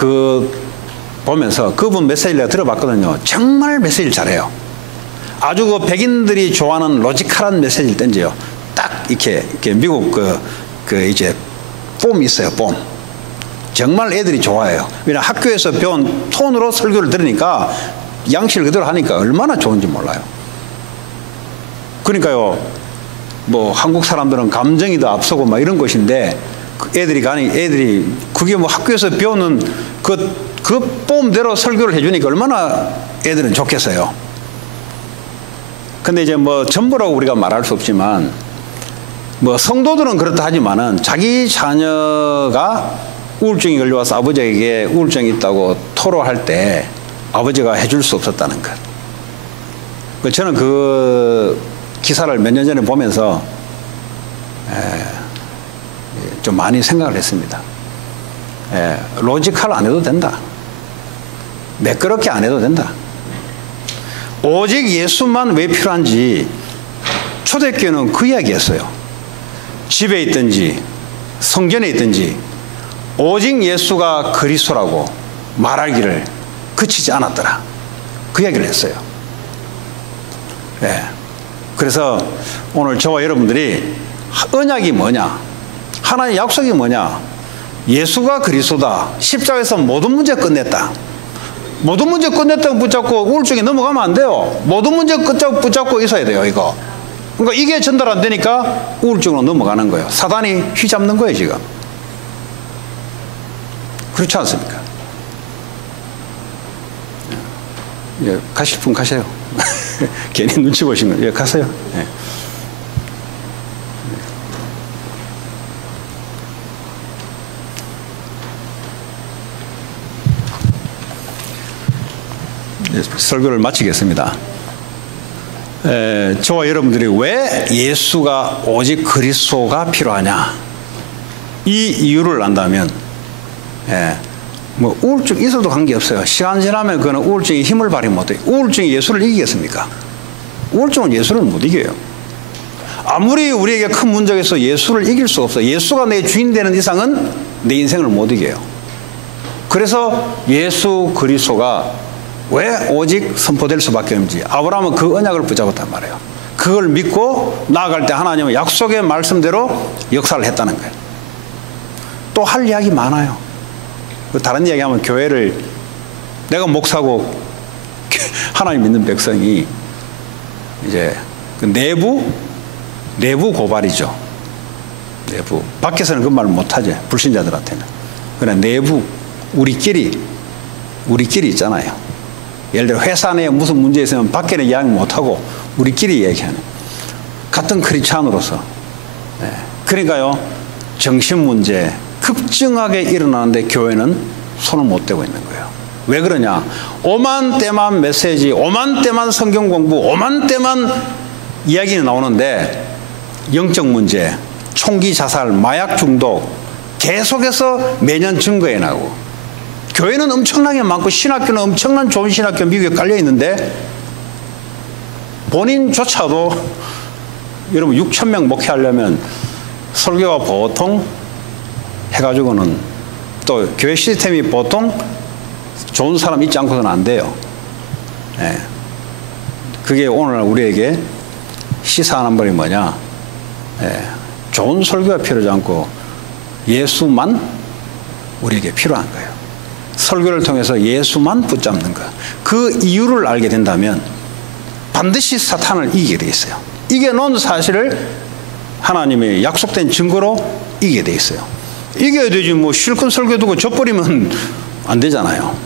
보면서 그분 메시지를 내가 들어봤거든요. 정말 메시지를 잘해요. 아주 그 백인들이 좋아하는 로지컬한 메시지를 던져요. 딱 이렇게 미국 이제 폼이 있어요, 폼. 정말 애들이 좋아해요. 왜냐면 학교에서 배운 톤으로 설교를 들으니까 양식을 그대로 하니까 얼마나 좋은지 몰라요. 그러니까요, 뭐 한국 사람들은 감정이 더 앞서고 막 이런 것인데 애들이 그게 뭐 학교에서 배우는 그 폼대로 설교를 해주니까 얼마나 애들은 좋겠어요. 근데 이제 뭐 전부라고 우리가 말할 수 없지만 뭐 성도들은 그렇다 하지만은 자기 자녀가 우울증이 걸려와서 아버지에게 우울증이 있다고 토로할 때 아버지가 해줄 수 없었다는 것. 저는 그 기사를 몇 년 전에 보면서 좀 많이 생각을 했습니다. 로지컬 안 해도 된다. 매끄럽게 안 해도 된다. 오직 예수만 왜 필요한지 초대교회는 그 이야기였어요. 집에 있든지 성전에 있든지 오직 예수가 그리스도라고 말하기를 그치지 않았더라. 그 이야기를 했어요. 그래서 오늘 저와 여러분들이 언약이 뭐냐, 하나님의 약속이 뭐냐, 예수가 그리스도다. 십자가에서 모든 문제 끝냈다. 모든 문제 끝냈다고 붙잡고 우울증에 넘어가면 안 돼요. 모든 문제 붙잡고 있어야 돼요, 이거. 그러니까 이게 전달 안 되니까 우울증으로 넘어가는 거예요. 사단이 휘잡는 거예요, 지금. 그렇지 않습니까? 예, 가실 분 가세요. 괜히 눈치 보신 거예요. 예, 가세요. 예. 설교를 마치겠습니다. 저와 여러분들이 왜 예수가 오직 그리스도가 필요하냐, 이 이유를 안다면 뭐 우울증 있어도 관계없어요. 시간 지나면 그는 우울증이 힘을 발휘 못해요. 우울증이 예수를 이기겠습니까? 우울증은 예수를 못 이겨요. 아무리 우리에게 큰 문제가 있어 예수를 이길 수 없어요. 예수가 내 주인 되는 이상은 내 인생을 못 이겨요. 그래서 예수 그리스도가 왜 오직 선포될 수밖에 없는지 아브라함은 그 언약을 붙잡았단 말이에요. 그걸 믿고 나아갈 때 하나님은 약속의 말씀대로 역사를 했다는 거예요. 또 할 이야기 많아요. 다른 이야기하면 교회를 내가 목사고 하나님 믿는 백성이 이제 그 내부 고발이죠. 내부. 밖에서는 그 말을 못하죠. 불신자들한테는. 그러나 내부 우리끼리 있잖아요. 예를 들어 회사 내에 무슨 문제 있으면 밖에는 이야기 못하고 우리끼리 얘기하는 같은 크리스찬으로서. 그러니까요, 정신 문제 급증하게 일어나는데 교회는 손을 못 대고 있는 거예요. 왜 그러냐? 오만 때만 메시지, 오만 때만 성경 공부, 오만 때만 이야기는 나오는데 영적 문제, 총기 자살, 마약 중독 계속해서 매년 증거해 나오고, 교회는 엄청나게 많고 신학교는 엄청난 좋은 신학교 미국에 깔려 있는데 본인조차도 여러분 6,000명 목회하려면 설교가 보통 해가지고는 또 교회 시스템이 보통 좋은 사람 있지 않고서는 안 돼요. 그게 오늘 우리에게 시사하는 말이 뭐냐? 좋은 설교가 필요하지 않고 예수만 우리에게 필요한 거예요. 설교를 통해서 예수만 붙잡는 것. 그 이유를 알게 된다면 반드시 사탄을 이기게 돼 있어요. 이겨놓은 사실을 하나님의 약속된 증거로 이기게 돼 있어요. 이겨야 되지 뭐 실컷 설교 두고 져버리면 안 되잖아요.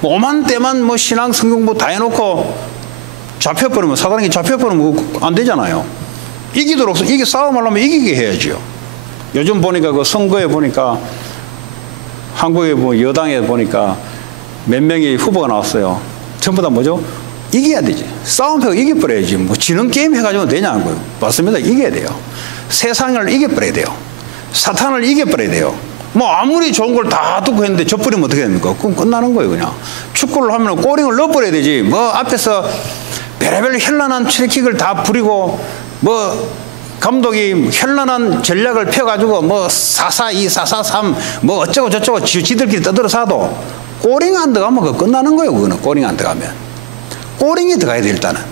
뭐 오만 때만 뭐 신앙 성경부 다 해놓고 잡혀버리면 사단에게 잡혀버리면 안 되잖아요. 이기도록 이게 싸움하려면 이기게 해야지요. 요즘 보니까 그 선거에 보니까 한국의 뭐 여당에 보니까 몇 명의 후보가 나왔어요. 전부 다 뭐죠? 이겨야 되지. 싸움해서 이겨버려야지. 뭐 지는 게임 해가지고 되냐고요. 맞습니다. 이겨야 돼요. 세상을 이겨버려야 돼요. 사탄을 이겨버려야 돼요. 뭐 아무리 좋은 걸 다 듣고 했는데 져버리면 어떻게 됩니까? 그럼 끝나는 거예요. 그냥 축구를 하면 꼬링을 넣어버려야 되지. 뭐 앞에서 별의별 현란한 트리킥을 다 부리고 뭐 감독이 현란한 전략을 펴가지고 뭐 4-4-2, 4-4-3 뭐 어쩌고 저쩌고 지들끼리 떠들어 사도 꼬링 안 들어가면 그거 끝나는 거예요. 그거는 꼬링 안 들어가면. 꼬링이 들어가야 돼. 일단은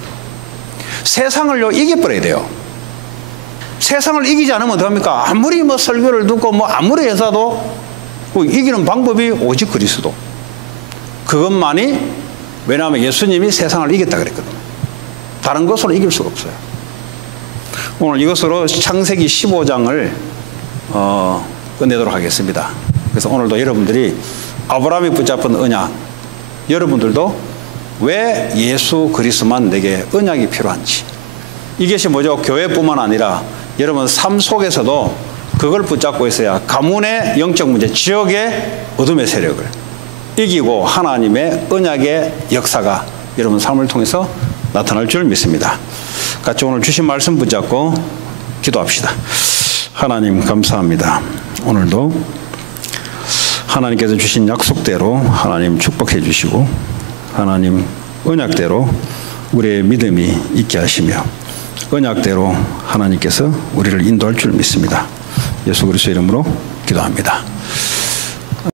세상을요 이겨버려야 돼요. 세상을 이기지 않으면 어떡합니까? 아무리 뭐 설교를 듣고 뭐 아무리 해서도 그 이기는 방법이 오직 그리스도. 그것만이, 왜냐하면 예수님이 세상을 이겼다 그랬거든요. 다른 것으로 이길 수가 없어요. 오늘 이것으로 창세기 15장을 끝내도록 하겠습니다. 그래서 오늘도 여러분들이 아브라함이 붙잡은 언약, 여러분들도 왜 예수 그리스도만 내게 언약이 필요한지, 이것이 뭐죠? 교회뿐만 아니라 여러분 삶 속에서도 그걸 붙잡고 있어야 가문의 영적 문제, 지역의 어둠의 세력을 이기고 하나님의 언약의 역사가 여러분 삶을 통해서 나타날 줄 믿습니다. 같이 오늘 주신 말씀 붙잡고 기도합시다. 하나님 감사합니다. 오늘도 하나님께서 주신 약속대로 하나님 축복해 주시고 하나님 언약대로 우리의 믿음이 있게 하시며 언약대로 하나님께서 우리를 인도할 줄 믿습니다. 예수 그리스도 이름으로 기도합니다.